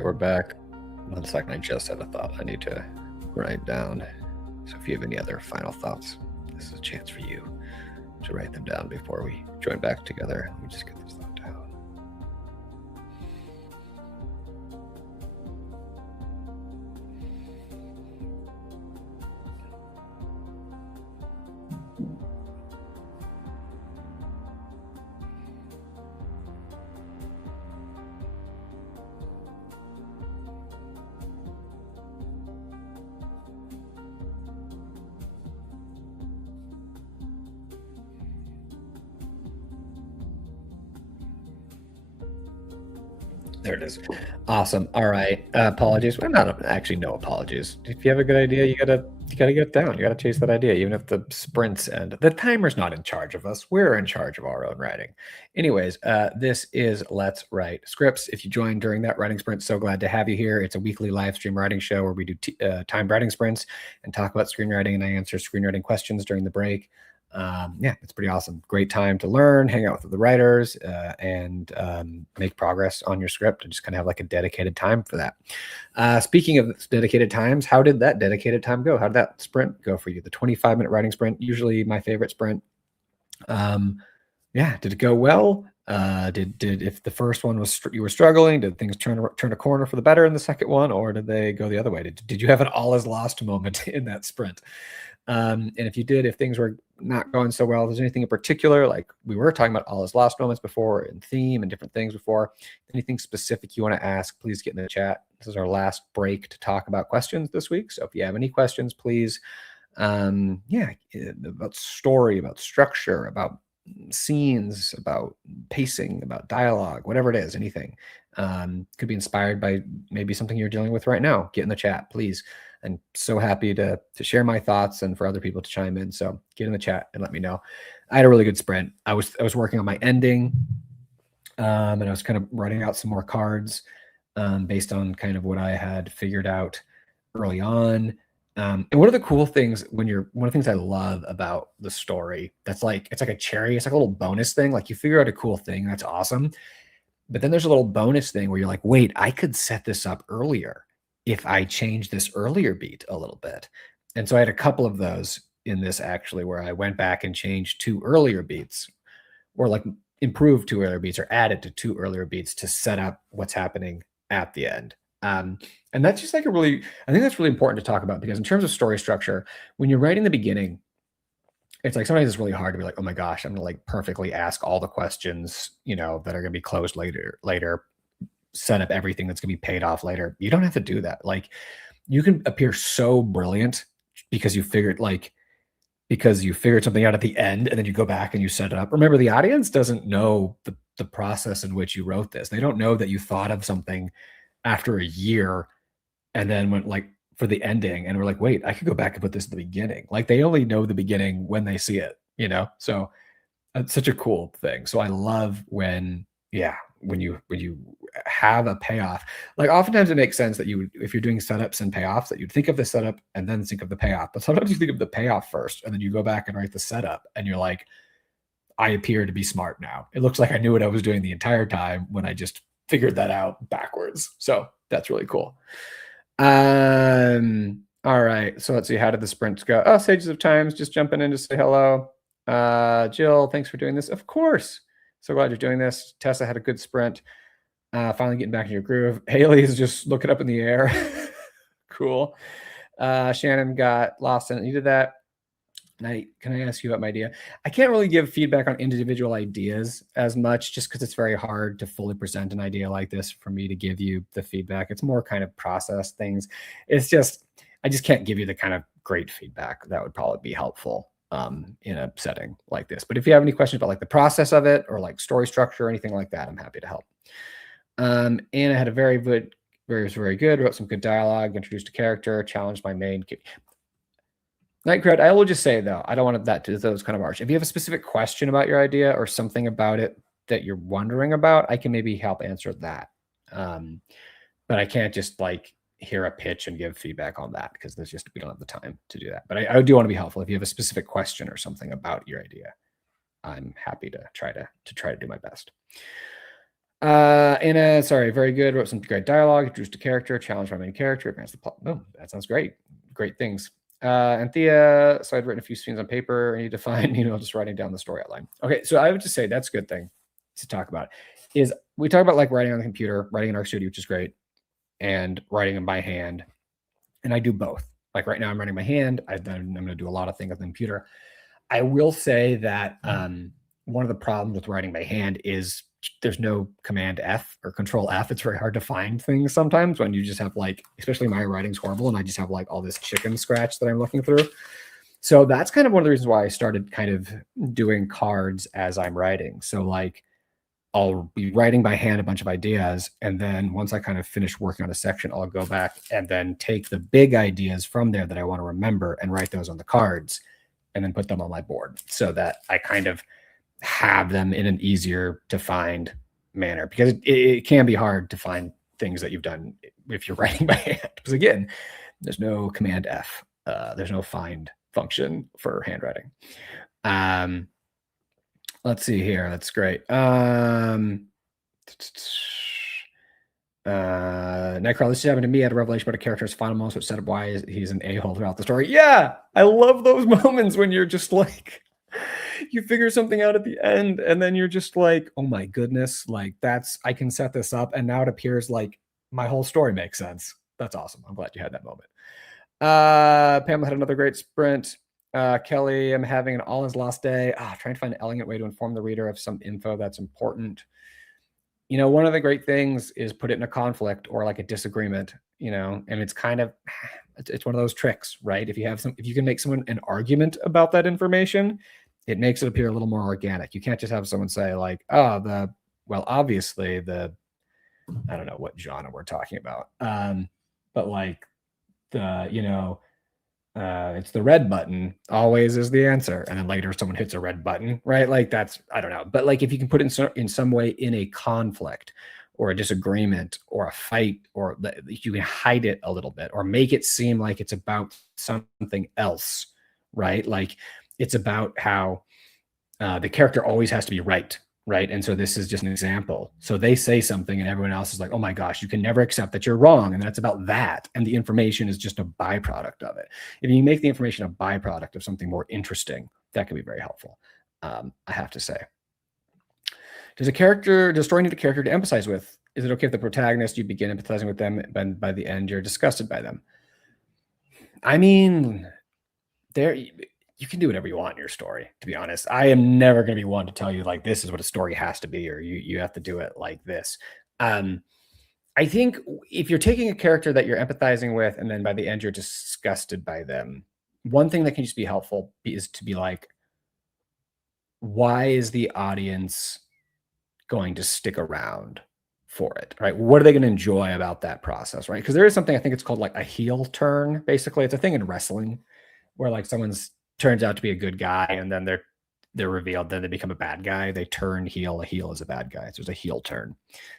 right, we're back. 1 second, I just had a thought I need to write down. So if you have any other final thoughts, this is a chance for you to write them down before we join back together. Let me just get this thought down. There it is. Awesome. All right. Apologies. Well, not actually no apologies. If you have a good idea, you gotta get it down. You gotta chase that idea, even if the sprints end. The timer's not in charge of us. We're in charge of our own writing. Anyways, this is Let's Write Scripts. If you joined during that writing sprint, so glad to have you here. It's a weekly live stream writing show where we do timed writing sprints and talk about screenwriting, and I answer screenwriting questions during the break. Yeah, it's pretty awesome. Great time to learn, hang out with the writers, and make progress on your script, and just kind of have like a dedicated time for that. Speaking of dedicated times, how did that dedicated time go? How did that sprint go for you? The 25-minute writing sprint, usually my favorite sprint. Yeah, did it go well? Did if the first one was you were struggling, did things turn a corner for the better in the second one, or did they go the other way? Did you have an all is lost moment in that sprint? And if you did, if things were not going so well, if there's anything in particular, like we were talking about all is lost moments before and theme and different things before, anything specific you want to ask, please get in the chat. This is our last break to talk about questions this week. So if you have any questions, please, yeah, about story, about structure, about scenes, about pacing, about dialogue, whatever it is, anything, could be inspired by maybe something you're dealing with right now. Get in the chat, please. I'm so happy to share my thoughts and for other people to chime in. So get in the chat and let me know. I had a really good sprint. I was working on my ending, and I was kind of writing out some more cards based on kind of what I had figured out early on. And one of the cool things one of the things I love about the story, that's like, it's like a cherry, it's like a little bonus thing. Like you figure out a cool thing, that's awesome. But then there's a little bonus thing where you're like, wait, I could set this up earlier if I change this earlier beat a little bit. And so I had a couple of those in this actually, where I went back and changed 2 earlier beats, or like improved 2 earlier beats, or added to 2 earlier beats to set up what's happening at the end. And that's just like I think that's really important to talk about, because in terms of story structure, when you're writing the beginning, it's like sometimes it's really hard to be like, oh my gosh, I'm gonna like perfectly ask all the questions, that are gonna be closed later, set up everything that's gonna be paid off later. You don't have to do that. Like you can appear so brilliant because you figured something out at the end, and then you go back and you set it up. Remember, the audience doesn't know the process in which you wrote this. They don't know that you thought of something after a year and then went like for the ending and we're like, wait, I could go back and put this at the beginning. Like they only know the beginning when they see it, So that's such a cool thing. So I love when you have a payoff. Like oftentimes it makes sense that if you're doing setups and payoffs, that you'd think of the setup and then think of the payoff. But sometimes you think of the payoff first and then you go back and write the setup and you're like, I appear to be smart now. It looks like I knew what I was doing the entire time when I just figured that out backwards. So that's really cool. All right. So let's see. How did the sprints go? Oh, Sages of Times, just jumping in to say hello. Jill, thanks for doing this. Of course. So glad you're doing this. Tessa had a good sprint. Finally getting back in your groove. Haley is just looking up in the air. Cool. Shannon got lost in it. You did that. Can I ask you about my idea? I can't really give feedback on individual ideas as much, just because it's very hard to fully present an idea like this for me to give you the feedback. It's more kind of process things. I just can't give you the kind of great feedback that would probably be helpful in a setting like this. But if you have any questions about like the process of it or like story structure or anything like that, I'm happy to help. Anna had a very good, wrote some good dialogue, introduced a character, challenged my main. Nightcrowd, I will just say though, I don't want that to those kind of harsh. If you have a specific question about your idea or something about it that you're wondering about, I can maybe help answer that. But I can't just like hear a pitch and give feedback on that, because we don't have the time to do that. But I do want to be helpful. If you have a specific question or something about your idea, I'm happy to try to do my best. Anna, sorry, very good. Wrote some great dialogue, introduced a character, challenged my main character, advanced the plot. Oh, that sounds great. Great things. And Thea, so I'd written a few scenes on paper. I need to find, just writing down the story outline. Okay, so I would just say that's a good thing to talk about. Is we talk about like writing on the computer, writing in our studio, which is great, and writing them by hand. And I do both. Like right now, I'm writing by hand. I'm going to do a lot of things on the computer. I will say that one of the problems with writing by hand is there's no Command F or Control F. It's very hard to find things sometimes when you just have like, especially my writing's horrible and I just have like all this chicken scratch that I'm looking through. So that's kind of one of the reasons why I started kind of doing cards as I'm writing. So like I'll be writing by hand a bunch of ideas. And then once I kind of finish working on a section, I'll go back and then take the big ideas from there that I want to remember and write those on the cards and then put them on my board so that I kind of have them in an easier to find manner, because it can be hard to find things that you've done if you're writing by hand. Because again, there's no Command F. There's no find function for handwriting. Let's see here. That's great. Nightcrawler, this happened to me. I had a revelation about a character's final moments, which set up why he's an a-hole throughout the story. Yeah, I love those moments when you're just like, you figure something out at the end and then you're just like, oh my goodness, like I can set this up and now it appears like my whole story makes sense. That's awesome. I'm glad you had that moment. Pamela had another great sprint. Kelly, I'm having an all is lost day. Trying to find an elegant way to inform the reader of some info that's important. One of the great things is put it in a conflict or like a disagreement, and it's kind of, it's one of those tricks, right? If you can make someone an argument about that information, it makes it appear a little more organic. You can't just have someone say like, obviously I don't know what genre we're talking about. But like it's the red button always is the answer. And then later someone hits a red button, right? Like that's, I don't know. But like if you can put it in some way in a conflict or a disagreement or a fight, or you can hide it a little bit or make it seem like it's about something else, right? Like it's about how the character always has to be right. And so this is just an example. So they say something and everyone else is like, oh my gosh, you can never accept that you're wrong. And that's about that. And the information is just a byproduct of it. If you make the information a byproduct of something more interesting, that can be very helpful. I have to say. Does a story need a character to empathize with? Is it okay if the protagonist, you begin empathizing with them, and by the end, you're disgusted by them? I mean, you can do whatever you want in your story, to be honest. I am never going to be one to tell you like this is what a story has to be, or you have to do it like this. I think if you're taking a character that you're empathizing with and then by the end you're disgusted by them, one thing that can just be helpful is to be like, why is the audience going to stick around for it, right? What are they going to enjoy about that process, right? Because there is something, I think it's called like a heel turn, basically. It's a thing in wrestling where like someone's turns out to be a good guy and then they're revealed, then they become a bad guy. They turn heel. A heel is a bad guy. So there's a heel turn.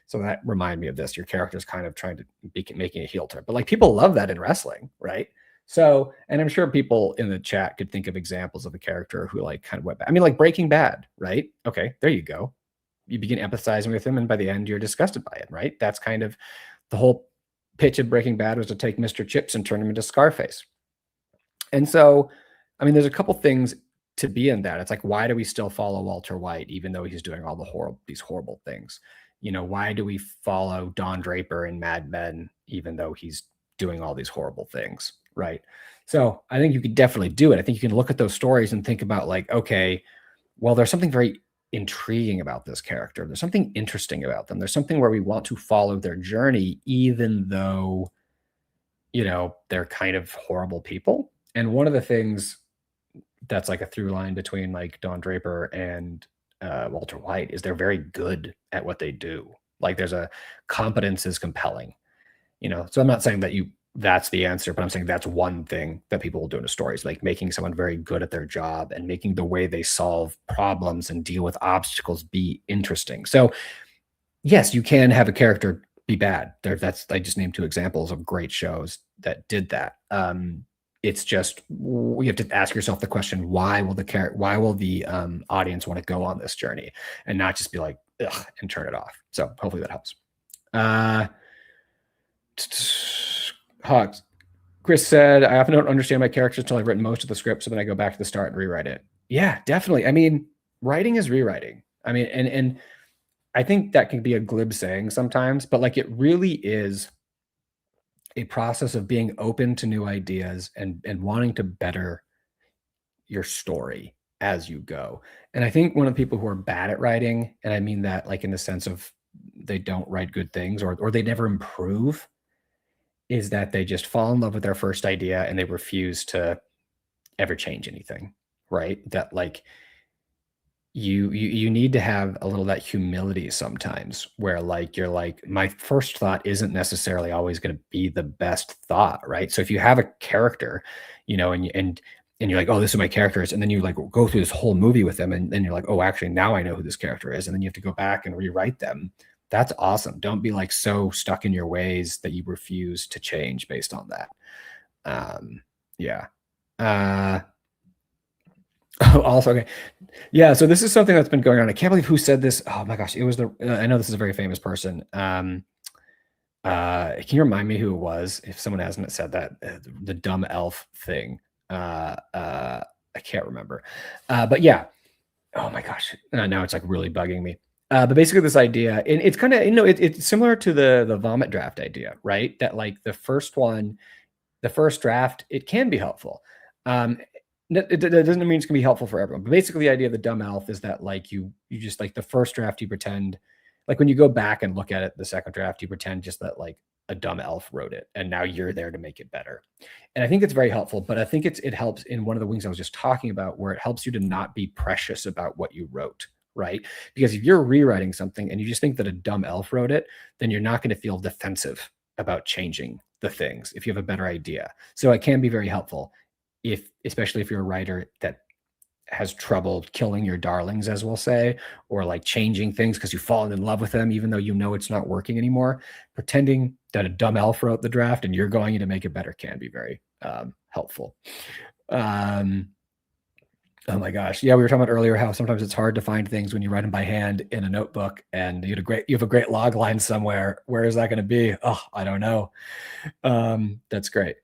So that reminded me of this. Your character's kind of trying to be making a heel turn, but like people love that in wrestling, right? So, and I'm sure people in the chat could think of examples of a character who like kind of went back. I mean, like Breaking Bad, right? Okay, there you go. You begin empathizing with him and by the end you're disgusted by it, right? That's kind of the whole pitch of Breaking Bad was to take Mr. Chips and turn him into Scarface. And so, I mean, there's a couple things to be in that. It's like, why do we still follow Walter White, even though he's doing all these horrible things? Why do we follow Don Draper in Mad Men, even though he's doing all these horrible things, right? So I think you could definitely do it. I think you can look at those stories and think about like, okay, well, there's something very intriguing about this character. There's something interesting about them. There's something where we want to follow their journey, even though, they're kind of horrible people. And one of the things that's like a through line between like Don Draper and Walter White is they're very good at what they do. Like there's a competence is compelling, so I'm not saying that's the answer, but I'm saying that's one thing that people will do in a story is like making someone very good at their job and making the way they solve problems and deal with obstacles be interesting. So yes, you can have a character be bad. I just named 2 examples of great shows that did that. It's just you have to ask yourself the question: why will the audience want to go on this journey, and not just be like, and turn it off. So hopefully that helps. Hogs. Chris said, I often don't understand my characters until I've written most of the script, so then I go back to the start and rewrite it. Yeah, definitely. I mean, writing is rewriting. I mean, and I think that can be a glib saying sometimes, but like it really is a process of being open to new ideas and wanting to better your story as you go. And I think one of the people who are bad at writing, and I mean that like in the sense of they don't write good things or they never improve, is that they just fall in love with their first idea and they refuse to ever change anything, right? That like you need to have a little of that humility sometimes where like you're like my first thought isn't necessarily always going to be the best thought, right? So if you have a character, you know, and you're like, oh, this is my characters, and then you like go through this whole movie with them, and then you're like, oh, actually now I know who this character is, and then you have to go back and rewrite them. That's awesome. Don't be like so stuck in your ways that you refuse to change based on that. Yeah. Also, okay. Yeah, so this is something that's been going on. I can't believe who said this. Oh my gosh, it was I know this is a very famous person. Can you remind me who it was if someone hasn't said that? The dumb elf thing. I can't remember. But yeah. Oh my gosh. Now it's like really bugging me. But basically this idea, and it's kind of, you know, it's similar to the vomit draft idea, right? That like the first draft, it can be helpful. It doesn't mean it's gonna be helpful for everyone, but basically the idea of the dumb elf is that like you just like the first draft, you pretend like when you go back and look at it, the second draft, you pretend just that like a dumb elf wrote it and now you're there to make it better. And I think it's very helpful, but I think it helps in one of the wings I was just talking about, where it helps you to not be precious about what you wrote, right? Because if you're rewriting something and you just think that a dumb elf wrote it, then you're not going to feel defensive about changing the things if you have a better idea. So it can be very helpful especially if you're a writer that has trouble killing your darlings, as we'll say, or like changing things because you've fallen in love with them, even though you know it's not working anymore. Pretending that a dumb elf wrote the draft and you're going to make it better can be very helpful. Oh my gosh. Yeah, we were talking about earlier how sometimes it's hard to find things when you write them by hand in a notebook and you have a great log line somewhere. Where is that going to be? Oh, I don't know. That's great.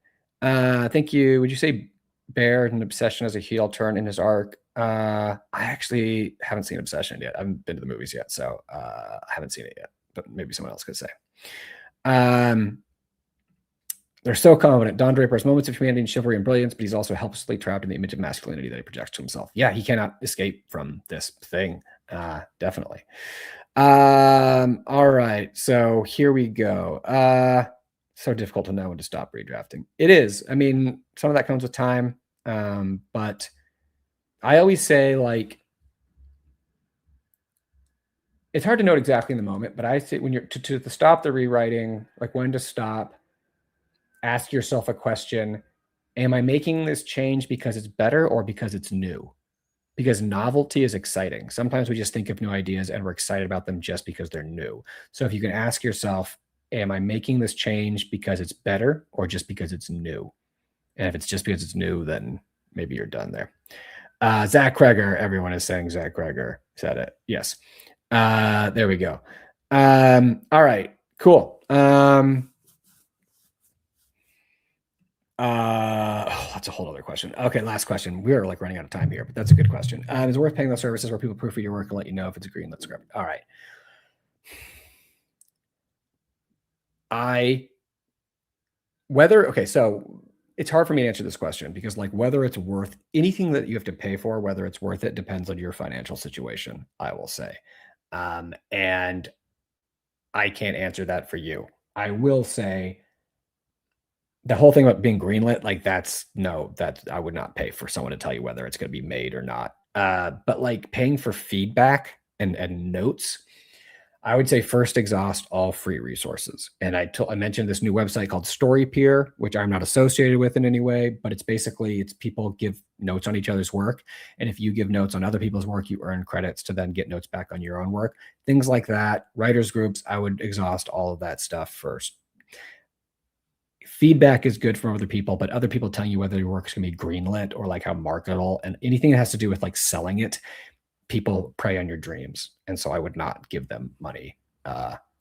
Thank you. Would you say Bear and Obsession as a heel turn in his arc? I actually haven't seen Obsession yet. I haven't been to the movies yet, so I haven't seen it yet, but maybe someone else could say. They're so confident. Don Draper has moments of humanity and chivalry and brilliance, but he's also helplessly trapped in the image of masculinity that he projects to himself. Yeah, he cannot escape from this thing. Definitely. All right, so here we go. So difficult to know when to stop redrafting. It is. I mean, some of that comes with time, but I always say like it's hard to know it exactly in the moment. But I say when you're to stop the rewriting, like when to stop. Ask yourself a question: am I making this change because it's better or because it's new? Because novelty is exciting. Sometimes we just think of new ideas and we're excited about them just because they're new. So if you can ask yourself, am I making this change because it's better or just because it's new? And if it's just because it's new, then maybe you're done there. Zach Kreger, everyone is saying Zach Kreger said it. Yes. There we go. All right, cool. That's a whole other question. Okay, last question. We're like running out of time here, but that's a good question. Is it worth paying those services where people proofread your work and let you know if it's a greenlit script? All right. So it's hard for me to answer this question because like whether it's worth anything that you have to pay for, whether it's worth it depends on your financial situation, I will say. And I can't answer that for you. I will say the whole thing about being greenlit, like that I would not pay for someone to tell you whether it's going to be made or not. But like paying for feedback and notes, I would say first exhaust all free resources. And I mentioned this new website called StoryPeer, which I'm not associated with in any way, but it's people give notes on each other's work. And if you give notes on other people's work, you earn credits to then get notes back on your own work. Things like that. Writers groups, I would exhaust all of that stuff first. Feedback is good from other people, but other people telling you whether your work is going to be greenlit or like how marketable and anything that has to do with like selling it, people prey on your dreams, and so I would not give them money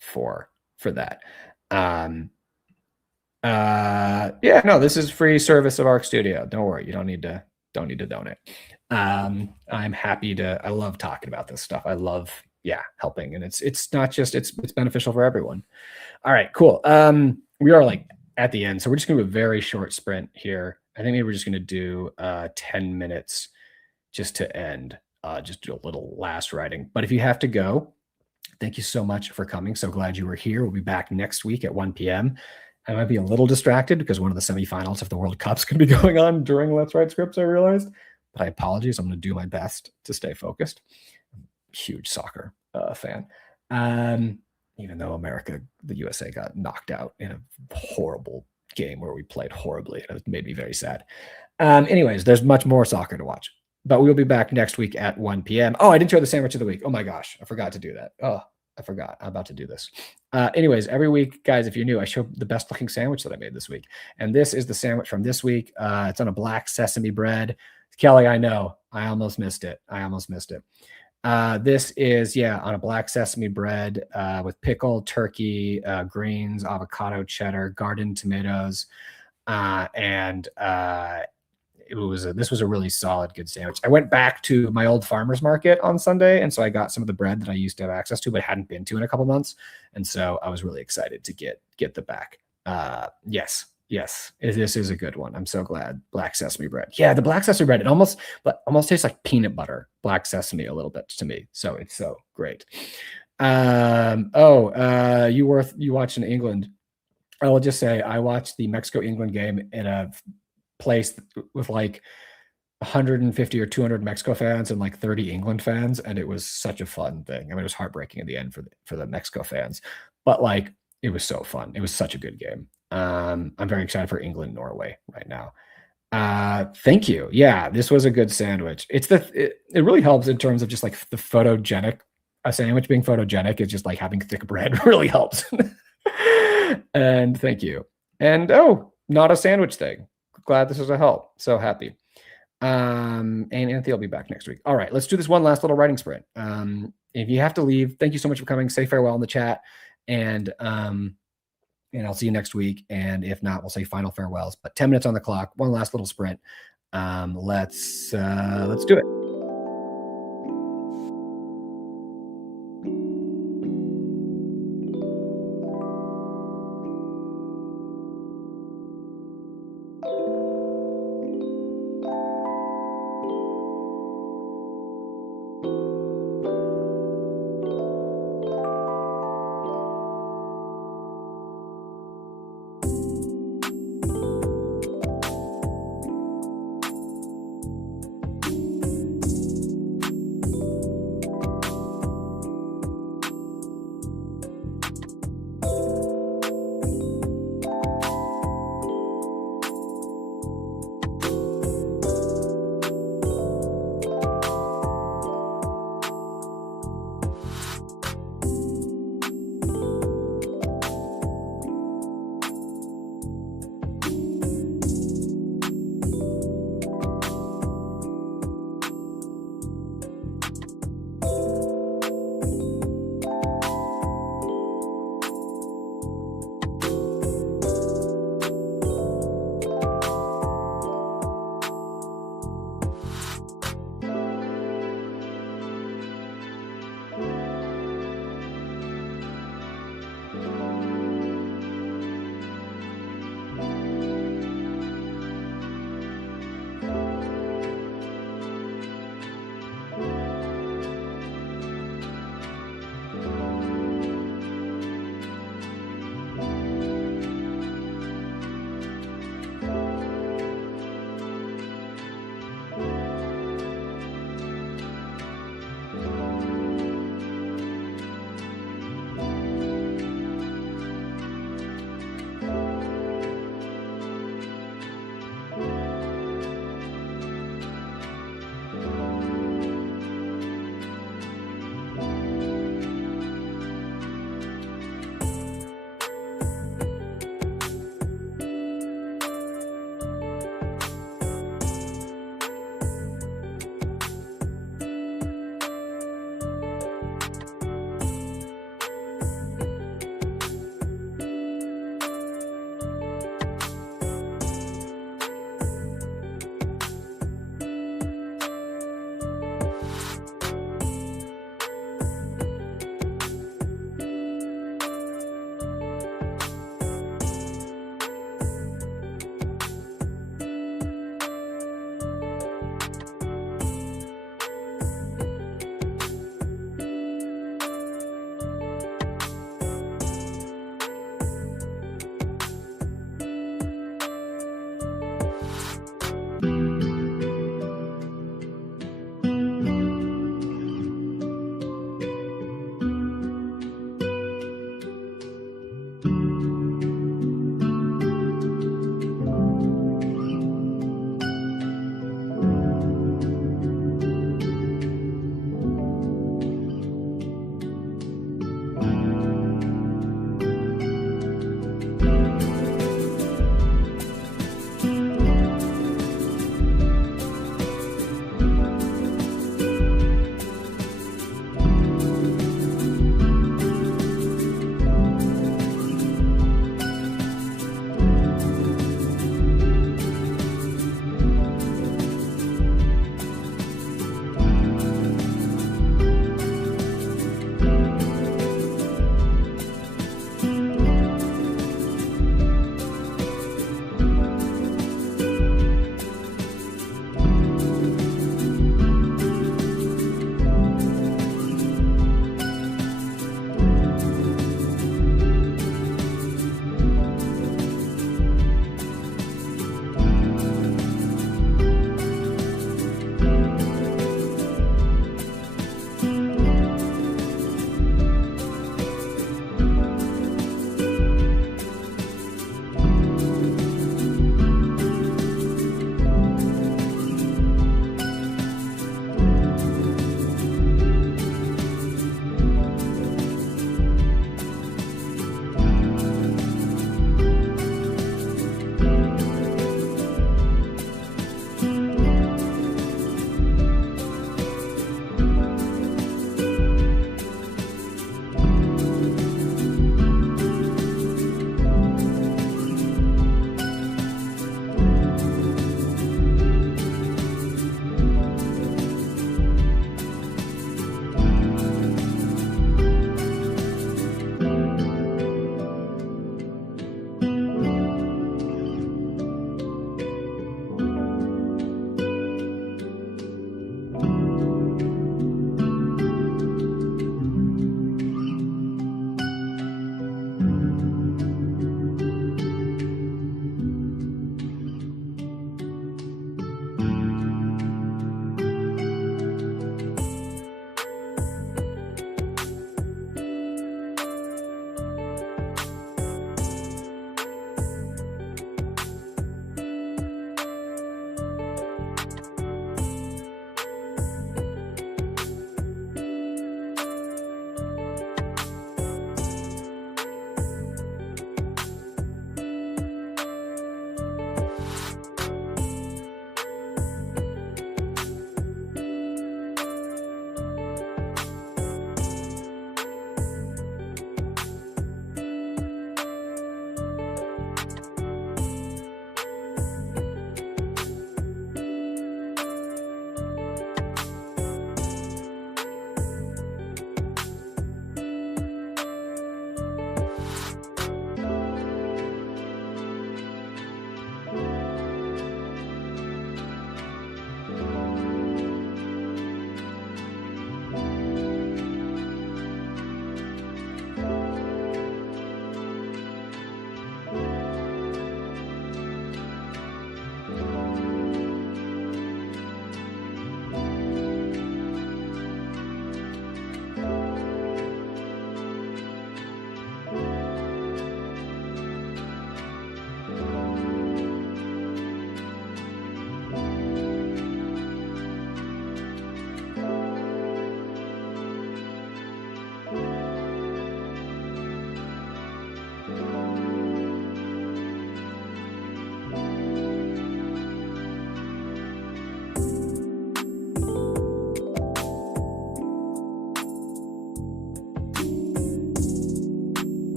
for that. Yeah, no, this is free service of Arc Studio. Don't worry, you don't need to donate. I'm happy to. I love talking about this stuff. I love helping, and it's not just it's beneficial for everyone. All right, cool. We are like at the end, so we're just gonna do a very short sprint here. I think maybe we're just gonna do 10 minutes just to end. Just do a little last writing. But if you have to go, thank you so much for coming. So glad you were here. We'll be back next week at 1 p.m. I might be a little distracted because one of the semifinals of the World Cup's going to be going on during Let's Write Scripts, I realized. But I apologize. I'm going to do my best to stay focused. Huge soccer fan. Even though the USA got knocked out in a horrible game where we played horribly. It made me very sad. Anyways, there's much more soccer to watch. But we'll be back next week at 1 p.m. Oh, I didn't show the sandwich of the week. Oh my gosh, I forgot to do that. Oh, I forgot. I'm about to do this. Anyways, every week, guys, if you're new, I show the best looking sandwich that I made this week. And this is the sandwich from this week. It's on a black sesame bread. Kelly, I know. I almost missed it. This is, on a black sesame bread with pickle, turkey, greens, avocado, cheddar, garden tomatoes, and this was a really solid, good sandwich. I went back to my old farmer's market on Sunday, and so I got some of the bread that I used to have access to, but hadn't been to in a couple months, and so I was really excited to get the back. Yes, this is a good one. I'm so glad. Black sesame bread. Yeah, the black sesame bread. It almost tastes like peanut butter, black sesame a little bit to me. So it's so great. You watched in England. I will just say I watched the Mexico-England game in a place with like 150 or 200 Mexico fans and like 30 England fans, and it was such a fun thing. I mean, it was heartbreaking in the end for the Mexico fans, but like it was so fun. It was such a good game. I'm very excited for England Norway right now. Thank you. Yeah, this was a good sandwich. It really helps in terms of just like the photogenic. A sandwich being photogenic is just like having thick bread really helps. And thank you. And not a sandwich thing. Glad this was a help. So happy. And Anthony will be back next week. All right, let's do this one last little writing sprint. If you have to leave, thank you so much for coming. Say farewell in the chat, and I'll see you next week. And if not, we'll say final farewells. But 10 minutes on the clock. One last little sprint. Let's do it.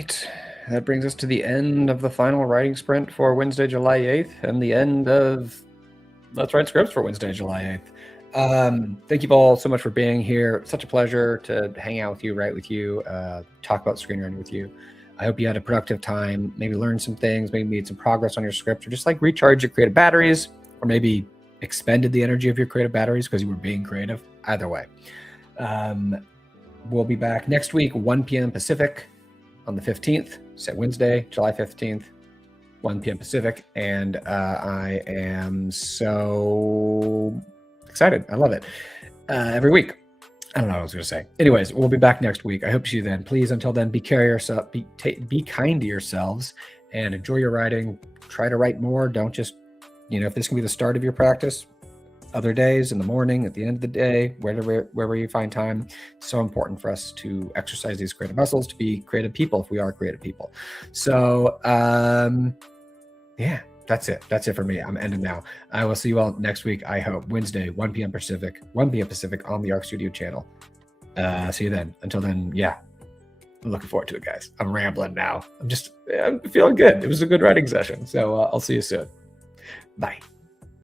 right. That brings us to the end of the final writing sprint for Wednesday, July 8th, and the end of Let's Write Scripts for Wednesday, July 8th. Thank you all so much for being here. Such a pleasure to hang out with you, write with you, talk about screenwriting with you. I hope you had a productive time, maybe learned some things, maybe made some progress on your script, or just like recharge your creative batteries, or maybe expended the energy of your creative batteries because you were being creative. Either way. We'll be back next week, 1 p.m. Pacific on the 15th. So Wednesday, July 15th, 1 p.m. Pacific. And I am so excited. I love it. Every week. I don't know what I was going to say. Anyways, we'll be back next week. I hope to see you then. Please, until then, be kind to yourselves and enjoy your writing. Try to write more. Don't just, if this can be the start of your practice, other days, in the morning, at the end of the day, wherever you find time. It's so important for us to exercise these creative muscles, to be creative people if we are creative people. So, yeah, that's it. That's it for me. I'm ending now. I will see you all next week, I hope. Wednesday, 1 p.m. Pacific on the Arc Studio channel. See you then. Until then, yeah, I'm looking forward to it, guys. I'm rambling now. I'm feeling good. It was a good writing session. So I'll see you soon. Bye.